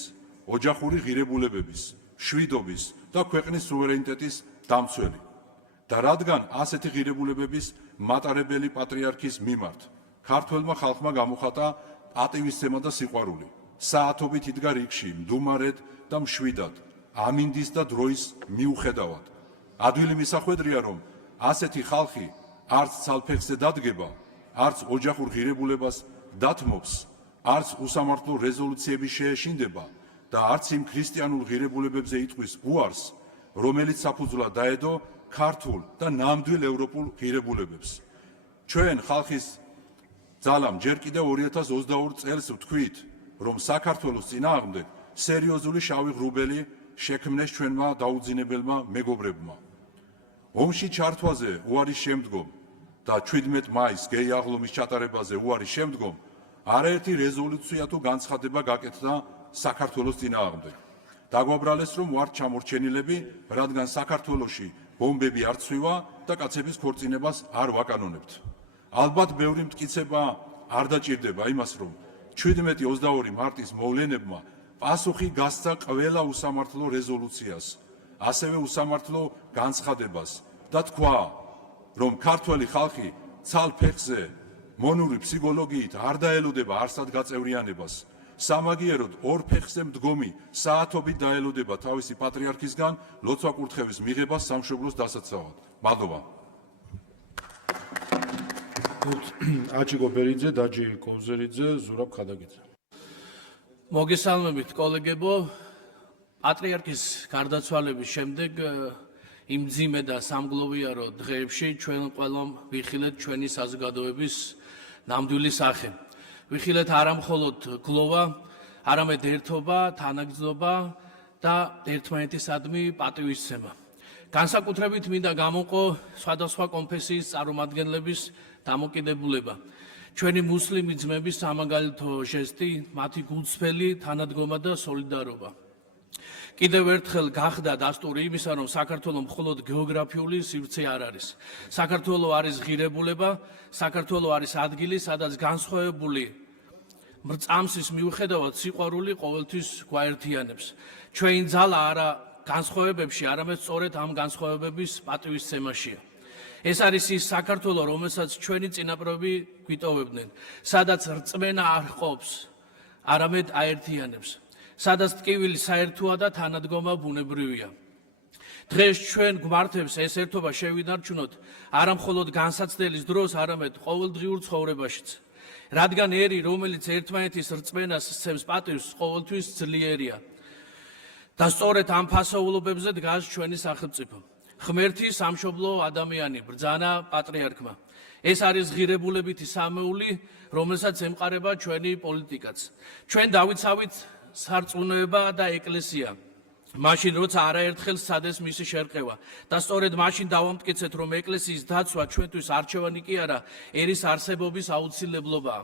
ოჯახური ღირებულებების, შვიდობის და ქვეყნის სუვერენიტეტის დამცველი. და რადგან ასეთი ღირებულებების მატარებელი პატრიარქის მიმართ ქართველმა ხალხმა გამოხატა პატივისცემა და სიყვარული. საათობით იდგა რიგში მდუმარედ და მშვიდად, ამინდის და დროის მიუხედავად. ადვილი მისახვედრია, რომ ასეთი ხალხი არც ცალფეხზე დადგება, არც ოჯახურ ღირებულებას დათმობს, არც უსამართლო რეზოლუციების შეეშინდება და არც იმ ქრისტიანულ ღირებულებებზე იტყვის უარს, რომელიც საფუძვლად დაედო ქართულ და ნამდვილ ევროპულ ღირებულებებს. ჩვენ ხალხის ძალამ ჯერ კიდევ 2022 წელს ვთქვით, რომ საქართველოს წინააღმდეგ სერიოზული შავი ღრუბელი შექმნეს ჩვენმა დაუძინებელმა მეგობრებმა. ომში ჩართვაზე უარის შემდგომ და 17 მაისს გეი აღლომის ჩატარებაზე უარის შემდგომ არაერთი რეზოლუცია თუ განცხადება გაკეთდა საქართველოს წინააღმდეგ. დაგვაბრალეს, რომ ვართ ჩამორჩენილები, რადგან საქართველოში ბომბები არ ცვივა და კაცების ქორწინებას არ ვაკანონებთ. ალბათ ბევრი მტკიცება არ დაჭირდება იმას, რომ 17-22 მარტის მოვლენებმა პასუხი გასცა ყველა უსამართლო რეზოლუციას, ასევე უსამართლო განცხადებას და თქვა, რომ ქართველი ხალხი ცალფეხზე მონური ფსიქოლოგიით არ დაელოდება არსად გაწევრიანებას. სამაგიეროდ ორ ფეხზე მდგომი საათობით დაელოდება თავისი პატრიარქისგან ლოცვა-კურთხევის მიღებას სამშობლოს დასაცავად. მადლობა. აჭიკო ბერიძე, დაჯი კოვზერიძე, ზურაბ ხადაგიძე. მოგესალმებით კოლეგებო. პატრიარქის გარდაცვალების შემდეგ იმ ძიმე და სამგლოვიარო დღეებში ჩვენ ყველამ ვიხილეთ ჩვენი საზოგადოების ნამდვილი სახე. ვიხილეთ არა მხოლოდ გლოვა, არამედ ერთობა, თანაგრძნობა და ერთმანეთისადმი პატივისცემა. განსაკუთრებით მინდა გამოვყო სხვადასხვა კონფესიის წარმომადგენლების დამოკიდებულება. ჩვენი მუსლიმი ძმების სამაგალითო ჟესტი, მათი გულწრფელი თანადგომა და სოლიდარობა. კიდევ ერთხელ გახდა დასტური იმისა, რომ საქართველო მხოლოდ გეოგრაფიული სივრცე არ არის. საქართველო არის ღირებულება, საქართველო არის ადგილი, სადაც განსხვავებული მრწამსის მიუხედავად სიყვარული ყოველთვის გვაერთიანებს. ჩვენი ძალა არა განსხვავებებში, არამედ სწორედ ამ განსხვავებების პატივისცემაშია. ეს არის ის საქართველო, რომელსაც ჩვენი წინაპრები გვიტოვებდნენ, სადაც რწმენა არ ყოფს, არამედ აერთიანებს. სადაც ტკივილი საერთოა და თანადგომა ბუნებრივია. დღეს ჩვენ გვმართებს ეს ერთობა შევინარჩუნოთ არა მხოლოდ განსაცდელის დროს, არამედ ყოველდღიურ ცხოვრებაშიც. რადგან ერი, რომელიც ერთმანეთის რწმენას სცემს პატივს, ყოველთვის ძლიერია. და სწორედ ამ ფასეულობებზე დგას ჩვენი სახელმწიფო. ღმერთი სამშობლო ადამიანი, ბრძანა პატრიარქმა. ეს არის ღირებულებითი სამეული, რომელსაც ემყარება ჩვენი პოლიტიკაც. ჩვენ დავიცავით სარწმუნოება და ეკლესია. მაშინ როცა არაერთხელ სცადეს მისი შერყევა და სწორედ მაშინ დავამტკიცეთ, რომ ეკლესიის დაცვა ჩვენთვის არჩევანი კი არა, ერის არსებობის აუცილებლობაა.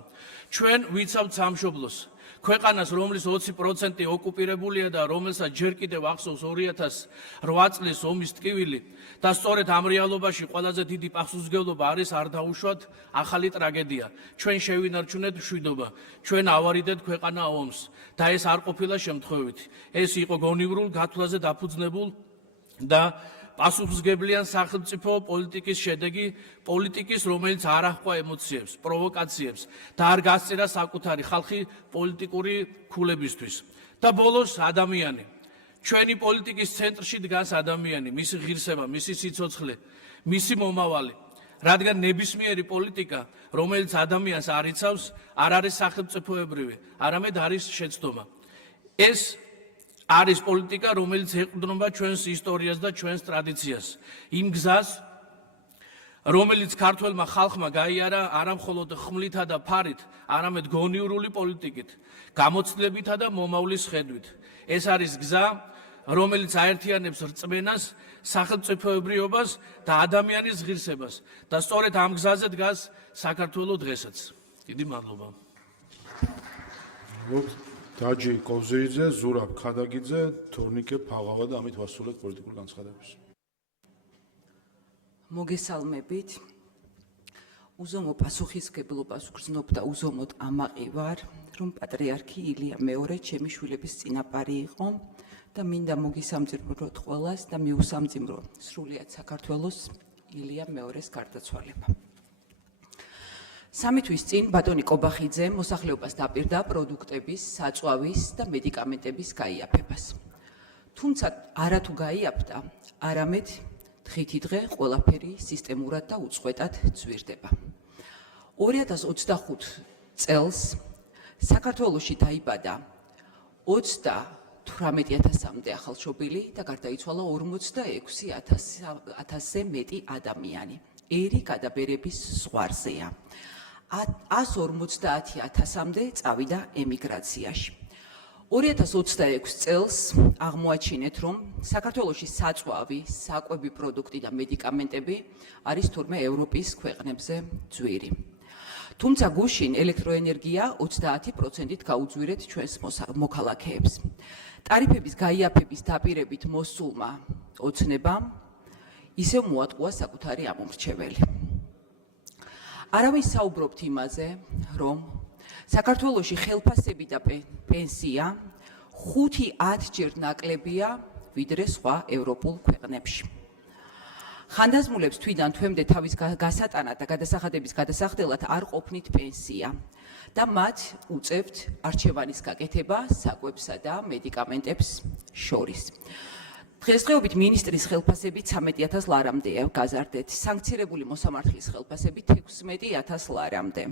ჩვენ ვიცავთ სამშობლოს, ქვეყანას, რომლის 20% ოკუპირებულია და რომელსაც ჯერ კიდევ ახსოვს 2008 წლის ომის ტკივილი და სწორედ ამ რეალობაში ყველაზე დიდი პასუხისმგებლობა არის არ დაუშვათ ახალი ტრაგედია. ჩვენ შევინარჩუნეთ მშვიდობა, ჩვენ ავარიდეთ ქვეყანა ომს და ეს არ ყოფილა შემთხვევითი. ეს იყო გონივრულ გათვლაზე დაფუძნებულ და პასუხისმგებლიან სახელმწიფო პოლიტიკის შედეგი, პოლიტიკის, რომელიც არ აჰყვა ემოციებს, პროვოკაციებს და არ გასწირა საკუთარი ხალხი პოლიტიკური ქულებისთვის. და ბოლოს ადამიანი. ჩვენი პოლიტიკის ცენტრში დგას ადამიანი, მისი ღირსება, მისი სიცოცხლე, მისი მომავალი. რადგან ნებისმიერი პოლიტიკა, რომელიც ადამიანს არ იცავს, არ არის სახელმწიფოებრივი, არამედ არის შეცდომა. ეს არის პოლიტიკა, რომელიც ეყრდნობა ჩვენს ისტორიას და ჩვენს ტრადიციას. იმ გზას, რომელიც ქართველმა ხალხმა გაიარა არა მხოლოდ ხმლითა და ფარით, არამედ გონივრული პოლიტიკით, გამოცდილებითა და მომავლის ხედვით. ეს არის გზა, რომელიც აერთიანებს რწმენას, სახელმწიფოებრიობას და ადამიანის ღირსებას და სწორედ ამ გზაზე დგას საქართველო დღესაც. დიდი მადლობა. დაჯი კოზირიძე, ზურაბ ქადაგიძე, თორნიკე ფაღავა და ამით ვასრულებთ პოლიტიკურ განცხადებას. მოგესალმებით. უზომო პასუხისმგებლობას ვგრძნობ და უზომოდ ამაყი ვარ, რომ პატრიარქი ილია მეორე ჩემი შვილების წინაპარი იყო და მინდა მოგისამძიმროთ ყველას და მიუსამძიმრო სრულიად საქართველოს ილია მეორეს გარდაცვალება. 3 თვის წინ ბატონი კობახიძე მოსახლეობას დაპირდა პროდუქტების, საწვავის და მედიკამენტების გაიაფებას. თუმცა არათუ გაიაფდა, არამედ დღითიდღე ყველაფერი სისტემურად და უწყვეტად ძვირდება. 2025 წელს საქართველოში დაიბადა 38,000-მდე ახალშობილი და გარდაიცვალა 46,000-ზე მეტი ადამიანი. ერი გადაბერების ზღვარზეა. 150,000-მდე წავიდა ემიგრაციაში. 2026 წელს აღმოაჩინეთ, რომ საქართველოში საწვავი, საკვები პროდუქტი და მედიკამენტები არის თურმე ევროპის ქვეყნებზე ძვირი. თუმცა გუშინ ელექტროენერგია 30%-ით გაუძვირეთ ჩვენს მოქალაქეებს. ტარიფების გაიაფების დაპირებით მოსულმა ოცნებამ ისევ მოატყუა საკუთარი ამომრჩეველი. არავინ საუბრობთ იმაზე, რომ საქართველოში ხელფასები და პენსია 5-10 ჯერ ნაკლებია ვიდრე სხვა ევროპულ ქვეყნებში. ხანდაზმულებს თვიდან თვემდე თავის გასატანად და გადასახადების გადასახდელად არ ყოფნით პენსია და მათ უწევთ არჩევანის გაკეთება საკვებსა და მედიკამენტებს შორის. დღესდღეობით მინისტრის ხელფასები 13,000 ლარამდეა გაზარდეთ, სანქცირებული მოსამართლის ხელფასები 16,000 ლარამდე.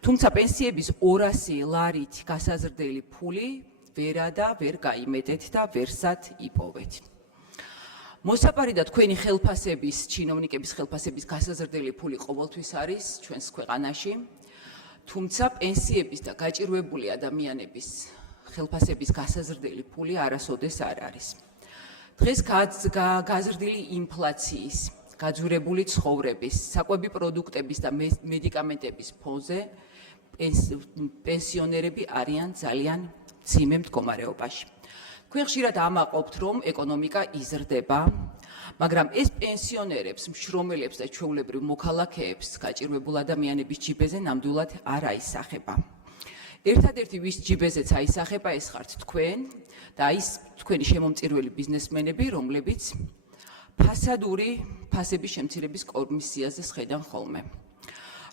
თუმცა პენსიების 200 ლარით გასაზრდელი ფული ვერა და ვერ გაიმეტეთ და ვერსად იპოვეთ. მოსაპარი და თქვენი ხელფასების, ჩინოვნიკების ხელფასების გასაზრდელი ფული ყოველთვის არის ჩვენს ქვეყანაში, თუმცა პენსიების და გაჭირვებული ადამიანების ხელფასების გასაზრდელი ფული არასოდეს არ არის. დღეს გაზრდილი ინფლაციის, გაძვირებული ცხოვრების, საკვები პროდუქტების და მედიკამენტების ფონზე პენსიონერები არიან ძალიან მძიმე მდგომარეობაში. Თქვენ ხშირად ამაყობთ, რომ ეკონომიკა იზრდება, მაგრამ ეს პენსიონერებს, მშრომელებს და ჩვეულებრივ მოქალაქეებს, გაჭირვებულ ადამიანების ჯიბეზე ნამდვილად არ აისახება. ერთადერთი ვის ჯიბეზეც აისახება, ეს ხართ თქვენ და ის თქვენი შემომწირველი ბიზნესმენები, რომლებიც ფასების შემცირების კომისიაზე სხედან ხოლმე.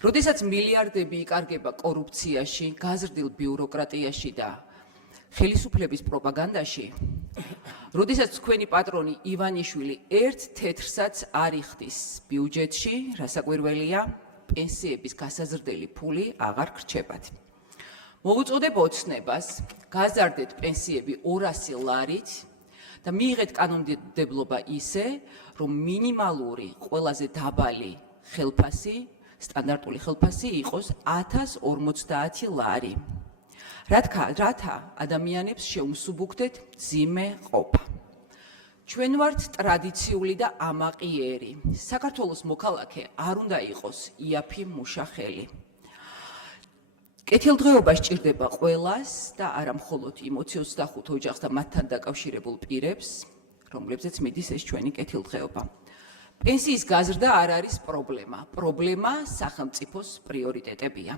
როდესაც მილიარდები იკარგება კორუფციაში, გაზრდილ ბიუროკრატიაში და ხელისუფლების პროპაგანდაში, როდესაც თქვენი პატრონი ივანიშვილი ერთ თეთრსაც არ იხდის ბიუჯეტში, რასაკვირველია, პენსიების გასაზრდელი ფული აღარ გრჩებათ. მოვუწოდებ ოცნებას, გაზარდეთ პენსიები 200 ლარით და მიიღეთ კანონმდებლობა ისე, რომ მინიმალური ყველაზე დაბალი ხელფასი, სტანდარტული ხელფასი იყოს 1050 ლარი. რათა ადამიანებს შეუმსუბუქდეთ მძიმე ყოფა. ჩვენ ვართ ტრადიციული და ამაყიერი. საქართველოს მოქალაქე არ უნდა იყოს იაფი მუშახელი. კეთილდღეობა სჭირდება ყველას და არა მხოლოდ იმ 25 ოჯახს და მათთან დაკავშირებულ პირებს, რომლებზეც მიდის ეს ჩვენი კეთილდღეობა. პენსიის გაზრდა არ არის პრობლემა. პრობლემა სახელმწიფოს პრიორიტეტებია.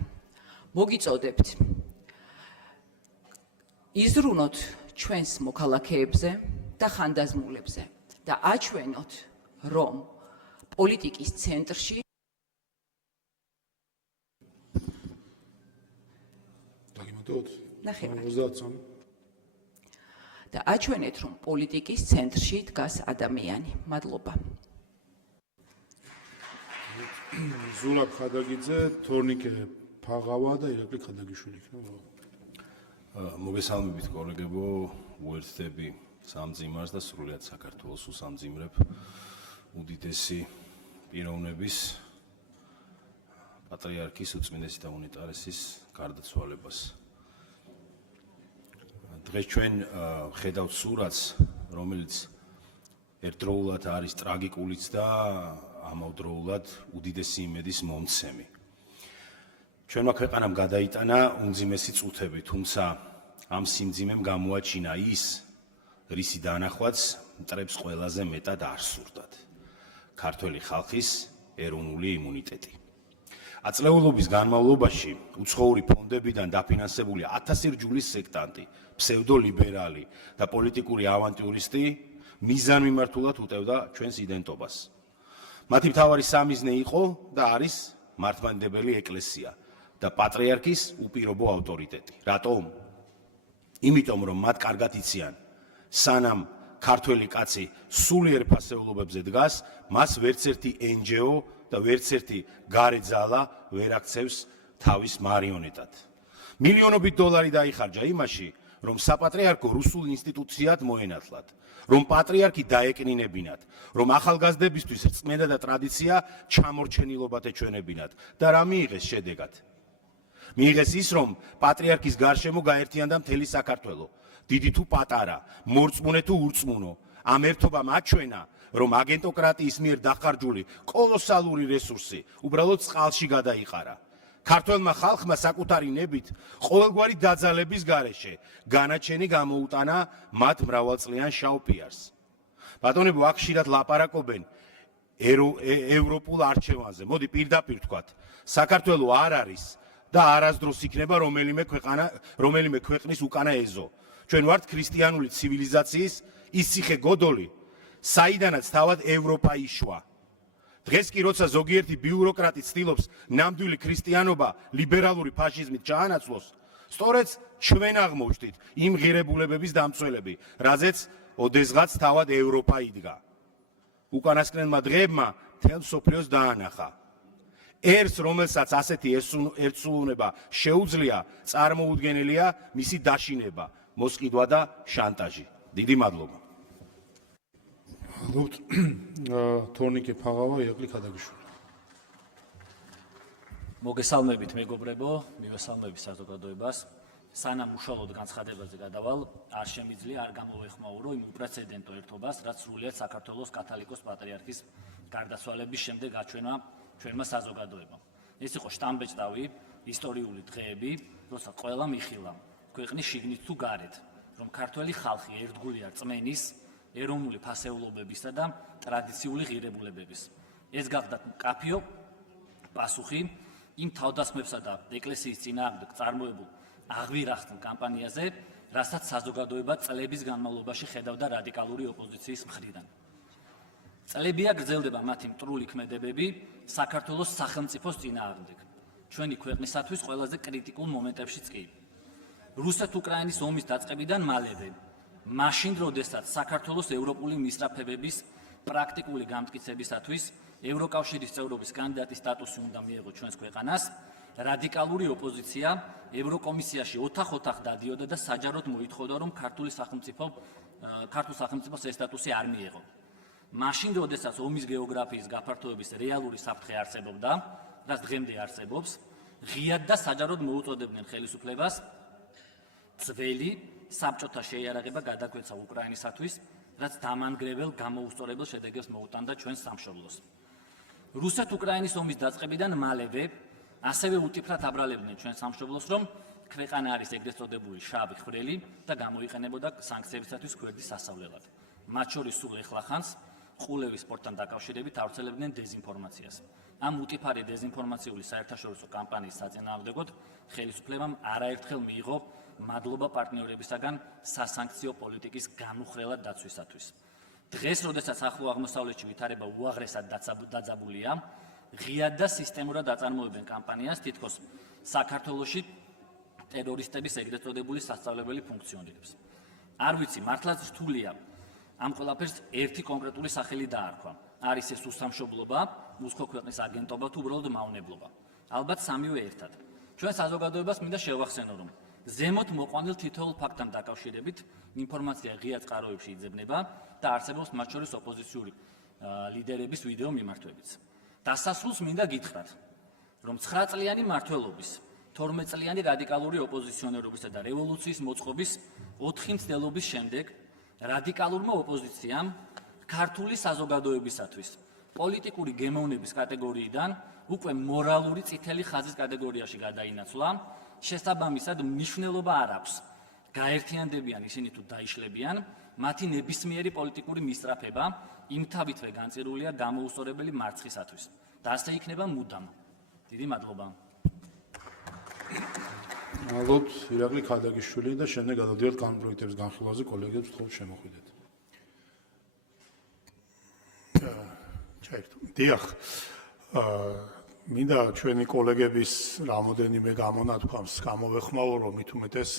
მოგიწოდებთ იზრუნოთ ჩვენს მოქალაქეებზე და ხანდაზმულებზე და აჩვენოთ, რომ პოლიტიკის ცენტრში და აჩვენეთ, რომ პოლიტიკის ცენტრში დგას ადამიანი. მადლობა. ზულაბ ხადაგიძე, თორნიკე ფაღავა და ირაკლი ხადაგიშვილი. მოგესალმებით კოლეგებო, უერთდები სამძიმარს და სრულიად საქართველოს უსამძიმრებ უდიდესი პიროვნების პატრიარქის უწმინდესი და უნიტარესის გარდაცვალებას. დღეს ჩვენ ხედავთ სურათს, რომელიც ერთდროულად არის ტრაგიკულიც და ამავდროულად უდიდესი იმედის მომცემი. ჩვენმა ქვეყანამ გადაიტანა უმძიმესი წუთები, თუმცა ამ სიმძიმემ გამოაჩინა ის, რისი დანახვაც მტრებს ყველაზე მეტად არ სურდათ. ქართველი ხალხის ეროვნული იმუნიტეტი. აწლეულობის განმავლობაში უცხოური ფონდებიდან დაფინანსებული 1000 რჯულის სექტანტი, ფსევდოლიბერალი და პოლიტიკური ავანტიურისტი მიზანმიმართულად უტევდა ჩვენს იდენტობას. მათი მთავარი სამიზნე იყო და არის მართლმადიდებელი ეკლესია და პატრიარქის უპირობო ავტორიტეტი. რატომ? იმიტომ, რომ მათ კარგად იციან, სანამ ქართველი კაცი სულიერ ფასეულობებზე დგას, მას ვერც ერთი NGO და ვერც ერთი გარე ძალა ვერ აქცევს თავის მარიონეტად. მილიონობით დოლარი დაიხარჯა იმაში, რომ საპატრიარქო რუსულ ინსტიტუციად მოენათლათ, რომ პატრიარქი დაეკნინებინათ, რომ ახალგაზრდებისთვის რწმენა და ტრადიცია ჩამორჩენილობად ეჩვენებინათ და რა მიიღეს შედეგად? მიიღეს ის, რომ პატრიარქის გარშემო გაერთიანდა მთელი საქართველო, დიდი თუ პატარა, მორწმუნე თუ ურწმუნო, ამ ერთობამ აჩვენა, რომ აგენტოკრატიის მიერ დახარჯული კოლოსალური რესურსი უბრალოდ წყალში გადაიყარა. ქართველმა ხალხმა საკუთარი ნებით ყოველგვარი დაძალების გარეშე განაჩენი გამოუტანა მათ მრავალწლიან შავ პიარს. ბატონებო, აქ ხშირად ლაპარაკობენ ევროპულ არჩევანზე. მოდი პირდაპირ ვთქვათ, საქართველო არ არის და არასდროს იქნება რომელიმე ქვეყნის უკანა ეზო. ჩვენ ვართ ქრისტიანული ცივილიზაციის ის ციხე გოდოლი, საიდანაც თავად ევროპა იშვა. დღეს კი როცა ზოგიერთი ბიუროკრატი ცდილობს ნამდვილი ქრისტიანობა ლიბერალური ფაშიზმით ჩაანაცვლოს, სწორედ ჩვენ აღმოჩნდით იმ ღირებულებების დამცველები, რაზეც ოდესღაც თავად ევროპა იდგა. უკანასკნელმა დღეებმა მთელ მსოფლიოს დაანახა. ერს, რომელსაც ასეთი ერთსულოვნება შეუძლია, წარმოუდგენელია მისი დაშინება, მოსყიდვა და შანტაჟი. დიდი მადლობა. თორნიკე ფაღავა, ირაკლი ხადაგიშვილი. მოგესალმებით მეგობრებო, მივესალმებით საზოგადოებას. სანამ უშუალოდ განცხადებაზე გადავალ, არ შემიძლია არ გამოვეხმაურო იმ უპრეცედენტო ერთობას, რაც სრულიად საქართველოს კათოლიკოს პატრიარქის გარდაცვალების შემდეგ აჩვენა ჩვენმა საზოგადოებამ. ეს იყო შტამბეჭდავი ისტორიული დღეები, როცა ყველა მიხილა ქვეყნის შიგნით თუ გარეთ, რომ ქართველი ხალხი ერთგული არ წმენის ეროვნული ფასეულობებისა და ტრადიციული ღირებულებების. ეს გახდა მკაფიო პასუხი იმ თავდასხმებსა და ეკლესიის წინააღმდეგ წარმოებულ აღვირახტ კამპანიაზე, რასაც საზოგადოება წლების განმავლობაში ხედავდა რადიკალური ოპოზიციის მხრიდან. წლებია გრძელდება მათი მტრული ქმედებები საქართველოს სახელმწიფოს წინააღმდეგ, ჩვენი ქვეყნისათვის ყველაზე კრიტიკულ მომენტებშიც კი. რუსეთ-უკრაინის ომის დაწყებიდან მალევე, მაშინ როდესაც საქართველოს ევროპული მისწრაფებების პრაქტიკული გამტკიცებისათვის ევროკავშირის წევრობის კანდიდატის სტატუსი უნდა მიეღო ჩვენს ქვეყანას, რადიკალური ოპოზიცია ევროკომისიაში ოთახ-ოთახ დადიოდა და საჯაროდ მოითხოვდა, რომ ქართულ სახელმწიფოს ეს სტატუსი არ მიეღო. მაშინ, როდესაც ომის გეოგრაფიის გაფართოების რეალური საფრთხე არსებობდა, რაც დღემდე არსებობს, ღიად და საჯაროდ მოუწოდებდნენ ხელისუფლებას ძველი საბჭოთა შეიარაღება გადაკვეცა უკრაინისათვის, რაც დამანგრეველ გამოუსწორებელ შედეგებს მოუტანდა ჩვენს სამშობლოს. რუსეთ-უკრაინის ომის დაწყებიდან მალევე ასევე უტიფრად აბრალებდნენ ჩვენ სამშობლოს, რომ ქვეყანა არის ეგრეთ წოდებული შავი ხვრელი და გამოიყენებოდა სანქციებისათვის გვერდის სასავლელად. მათ შორის სულ ეხლახანს ყულევის სპორტთან დაკავშირებით ავრცელებდნენ დეზინფორმაციას. ამ უტიფარი დეზინფორმაციული საერთაშორისო კამპანიის საწინააღმდეგოდ ხელისუფლებამ არაერთხელ მიიღო მადლობა პარტნიორებისაგან სასანქციო პოლიტიკის განუხრელად დაცვისათვის. დღეს, როდესაც ახლო აღმოსავლეთში ვითარება უაღრესად დაძაბულია, ღიად და სისტემურად აწარმოებენ კამპანიას, თითქოს საქართველოში ტერორისტების ეგრეთ წოდებული სასწავლებელი ფუნქციონირებს. არ ვიცი, მართლაც რთულია ამ ყველაფერს ერთი კონკრეტული სახელი დაარქვა. არის ეს უსამშობლობა, უსხო ქვეყნის აგენტობა თუ უბრალოდ მავნებლობა. ალბათ სამივე ერთად. ჩვენ საზოგადოებას მინდა შევახსენო, რომ ზემოთ მოყვანილ თითოეულ ფაქტთან დაკავშირებით ინფორმაცია ღია წყაროებში იძებნება და არსებობს მათ შორის ოპოზიციური ლიდერების ვიდეო მიმართვებიც. დასასრულს მინდა გითხრათ, რომ 9 წლიანი მმართველობის, 12 წლიანი რადიკალური ოპოზიციონერობისა და რევოლუციის მოწყობის 4 მცდელობის შემდეგ რადიკალურმა ოპოზიციამ ქართული საზოგადოებისათვის პოლიტიკური გემოვნების კატეგორიიდან უკვე მორალური წითელი ხაზის კატეგორიაში გადაინაცვლა, შესაბამისად მნიშვნელობა არ აქვს. გაერთიანდებიან ისინი თუ დაიშლებიან, მათი ნებისმიერი პოლიტიკური მისწრაფება იმთავითვე განწირულია გამოუსწორებელი მარცხისათვის და ასე იქნება მუდამ. დიდი მადლობა. მადლობთ ირაკლი ქადაგიშვილი და შემდეგ გადავდივართ კანონპროექტების განხილვაზე, კოლეგებს ვთხოვთ შემოხვიდეთ. დიახ, მინდა ჩვენი კოლეგების რამოდენიმე გამონათქვამს გამოვეხმაურო, მით უმეტეს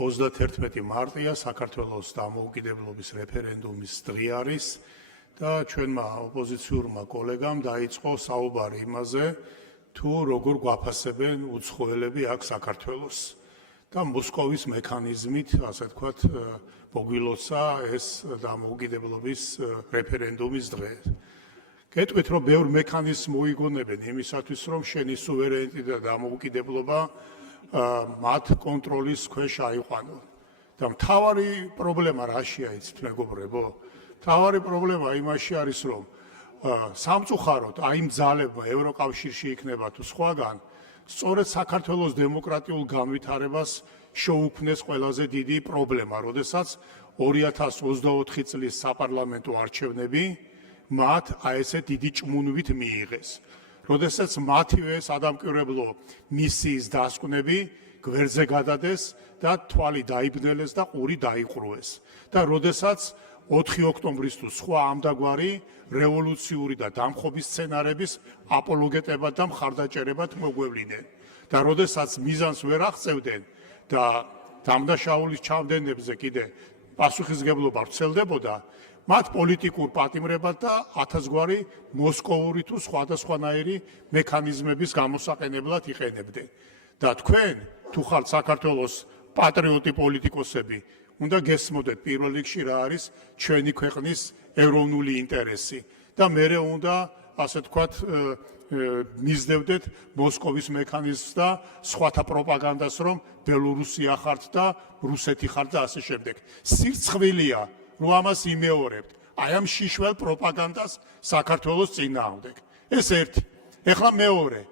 31 მარტია საქართველოს დამოუკიდებლობის რეფერენდუმის დღე არის და ჩვენმა ოპოზიციურმა კოლეგამ დაიწყო საუბარი იმაზე, თუ როგორ გვაფასებენ უცხოელები აქ საქართველოს და მოსკოვის მექანიზმით, ასე ვთქვათ, მოგვილოცა ეს დამოუკიდებლობის რეფერენდუმის დღე. გეტყვით, რომ ბევრ მექანიზმს მოიგონებენ იმისათვის, რომ შენი სუვერენიტეტი და დამოუკიდებლობა მათ კონტროლის ქვეშ აიყვანონ. და მთავარი პრობლემა რაშია იცით, მეგობრებო? მთავარი პრობლემა იმაში არის, რომ სამწუხაროდ აი იმ ძალებმა ევროკავშირში იქნება თუ სხვაგან, სწორედ საქართველოს დემოკრატიულ განვითარებას შეუქმნეს ყველაზე დიდი პრობლემა, როდესაც 2024 წლის საპარლამენტო არჩევნები მათ აი ესე დიდი ჭმუნვით მიიღეს. როდესაც მათივე სადამკვირვებლო მისიის დასკვნები გვერდზე გადადეს და თვალი დაიბნელეს და ყური დაიყრუეს. და როდესაც 4 ოქტომბრის თუ სხვა ამდაგვარი რევოლუციური და დამხობის სცენარების აპოლოგეტებად და მხარდაჭერებად მოგვევლიდნენ. და როდესაც მიზანს ვერ აღწევდნენ და დამნაშაულის ჩამდენებზე კიდე პასუხისმგებლობა ვრცელდებოდა, მათ პოლიტიკურ პატიმრებად და ათასგვარი მოსკოვური თუ სხვადასხვანაირი მექანიზმების გამოსაყენებლად იყენებდნენ. და თქვენ, თუ ხართ საქართველოს პატრიოტი პოლიტიკოსები, უნდა გესმოდეთ პირველ რიგში რა არის ჩვენი ქვეყნის ეროვნული ინტერესი და მერე უნდა, ასე ვთქვათ, მისდევდეთ მოსკოვის მექანიზმს და სხვათა პროპაგანდას, რომ ბელორუსია ხართ და რუსეთი ხართ და ასე შემდეგ. სირცხვილია, რომ ამას იმეორებთ. აი ამ შიშველ პროპაგანდას საქართველოს წინააღმდეგ. ეს ერთი. ეხლა მეორე.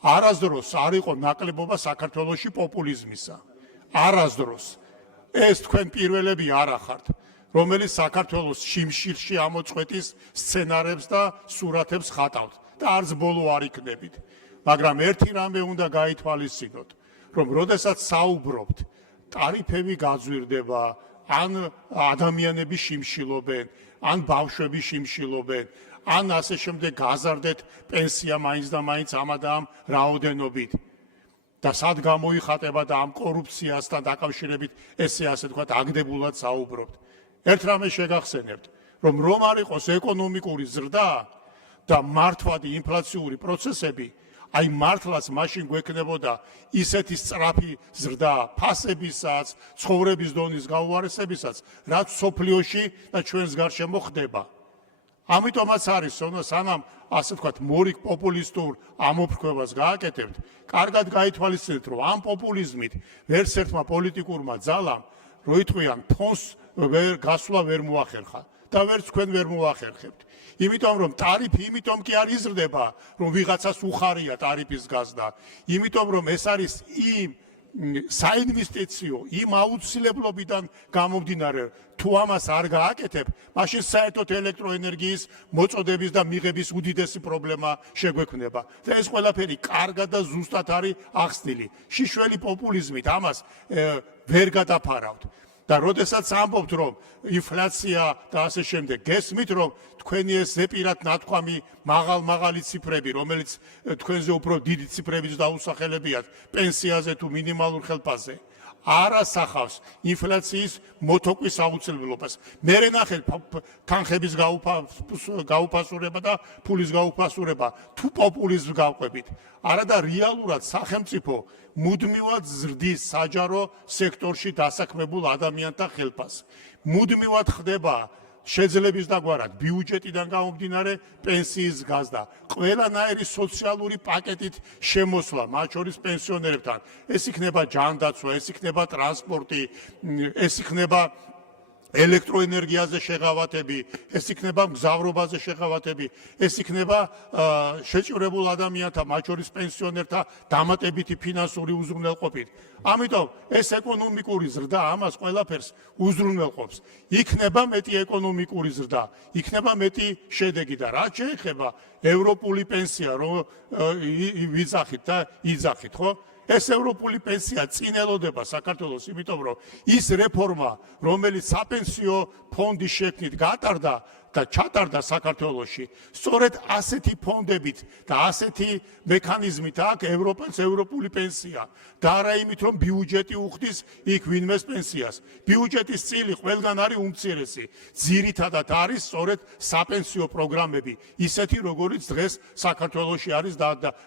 არასდროს არ იყო ნაკლებობა საქართველოში პოპულიზმისა. არასდროს. ეს თქვენ პირველები არ ახართ, რომელიც საქართველოს შიმშილში ამოწყვეტის სცენარებს და სურათებს ხატავთ და არც ბოლო არ იქნებით. მაგრამ ერთი რამე უნდა გაითვალისწინოთ, რომ როდესაც საუბრობთ, ტარიფები გაძვირდება, ან ადამიანები შიმშილობენ, ან ბავშვები შიმშილობენ, ან ასე შემდეგ გაზარდეთ პენსია მაინც და მაინც ამა და ამ რაოდენობით. და სად გამოიხატება და ამ კორუფციასთან დაკავშირებით ესე ასე თქვათ აგდებულად საუბრობთ. ერთ რამე შეგახსენებთ, რომ არ იყოს ეკონომიკური ზრდა და მართვადი ინფლაციური პროცესები, აი მართლაც მაშინ გვექნებოდა ისეთი სწრაფი ზრდა ფასებისაც, ცხოვრების დონის გაუარესებისაც, რაც სოფლიოში და ჩვენს გარშემო ხდება. ამიტომაც არის, სანამ ასე ვთქვათ, მორიგ პოპულისტურ ამოფრქვევას გააკეთებთ, კარგად გაითვალისწინეთ, რომ ამ პოპულიზმით ვერც ერთმა პოლიტიკურმა ძალამ როიტყვიან ფონს გასვლა ვერ მოახერხა და ვერც თქვენ ვერ მოახერხებთ. იმიტომ რომ ტარიფი იმიტომ კი არ იზრდება, რომ ვიღაცას უხარია ტარიფის გაზრდა, იმიტომ რომ ეს არის იმ საინვესტიციო, იმ აუცილებლობიდან გამომდინარე, თუ ამას არ გააკეთებ, მაშინ საერთოდ ელექტროენერგიის მოწოდების და მიღების უდიდესი პრობლემა შეგვექმნება. და ეს ყველაფერი კარგად და ზუსტად არის ახსნილი. შიშველი პოპულიზმით ამას ვერ გადაფარავთ. და როდესაც ამბობთ, რომ ინფლაცია და ასე შემდეგ, გესმით, რომ თქვენი ეს ზეპირად ნათქვამი მაღალი ციფრები, რომელიც თქვენზე უფრო დიდი ციფრებიც დაუსახელებიათ პენსიაზე თუ მინიმალურ ხელფასზე, არ ასახავს ინფლაციის მოთოკვის აუცილებლობას. მერე ნახეთ თანხების გაუფასურება და ფულის გაუფასურება თუ პოპულიზმს გავყვებით. არა და რეალურად სახელმწიფო მუდმივად ზრდის საჯარო სექტორში დასაქმებულ ადამიანთა ხელფასს. მუდმივად ხდება შეძლების დაგვარად ბიუჯეტიდან გამომდინარე პენსიის გაზრდა, ყველანაირი სოციალური პაკეტით შემოსვლა, მათ შორის პენსიონერებთან. ეს იქნება ჯანდაცვა, ეს იქნება ტრანსპორტი, ეს იქნება ელექტროენერგიაზე შეღავათები, ეს იქნება მგზავრობაზე შეღავათები, ეს იქნება შეჭირებულ ადამიანთა, მათ შორის პენსიონერთა დამატებითი ფინანსური უზრუნველყოფით. ამიტომ ეს ეკონომიკური ზრდა ამას ყველაფერს უზრუნველყოფს. იქნება მეტი ეკონომიკური ზრდა, იქნება მეტი შედეგი და რაც შეეხება ევროპული პენსია, რომ ვიძახით და იძახით, ხო? ეს ევროპული პენსია წინ ელოდება საქართველოს, იმიტომ რომ ის რეფორმა, რომელიც საპენსიო ფონდის შექმნით გატარდა და ჩატარდა საქართველოში, სწორედ ასეთი ფონდებით და ასეთი მექანიზმით აქვს ევროპული პენსია. და არა იმით, რომ ბიუჯეტი უხდის იქ ვინმეს პენსიას. ბიუჯეტის წილი ყველგან არის უმცირესი. ძირითადად არის სწორედ საპენსიო პროგრამები, ისეთი როგორიც დღეს საქართველოში არის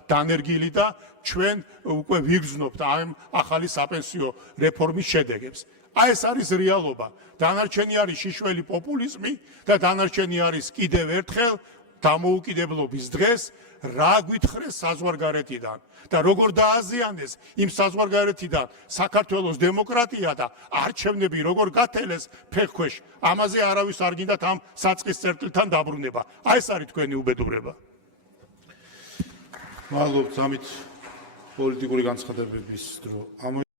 დანერგილი და ჩვენ უკვე ვიგრძნობთ ამ ახალი საპენსიო რეფორმის შედეგებს. აი ეს არის რეალობა. დანარჩენი არის შიშველი პოპულიზმი და დანარჩენი არის კიდევ ერთხელ დამოუკიდებლობის დღეს რა გვითხრეს საზღვარგარეთიდან და როგორ დააზიანეს იმ საზღვარგარეთიდან საქართველოს დემოკრატია და არჩევნები როგორ გათელეს ფეხქვეშ. ამაზე არავის არ გინდათ ამ საწყის წერტილთან დაბრუნება. აი ეს არის თქვენი უბედურება. მადლობთ ამით პოლიტიკური განცხადებების დრო.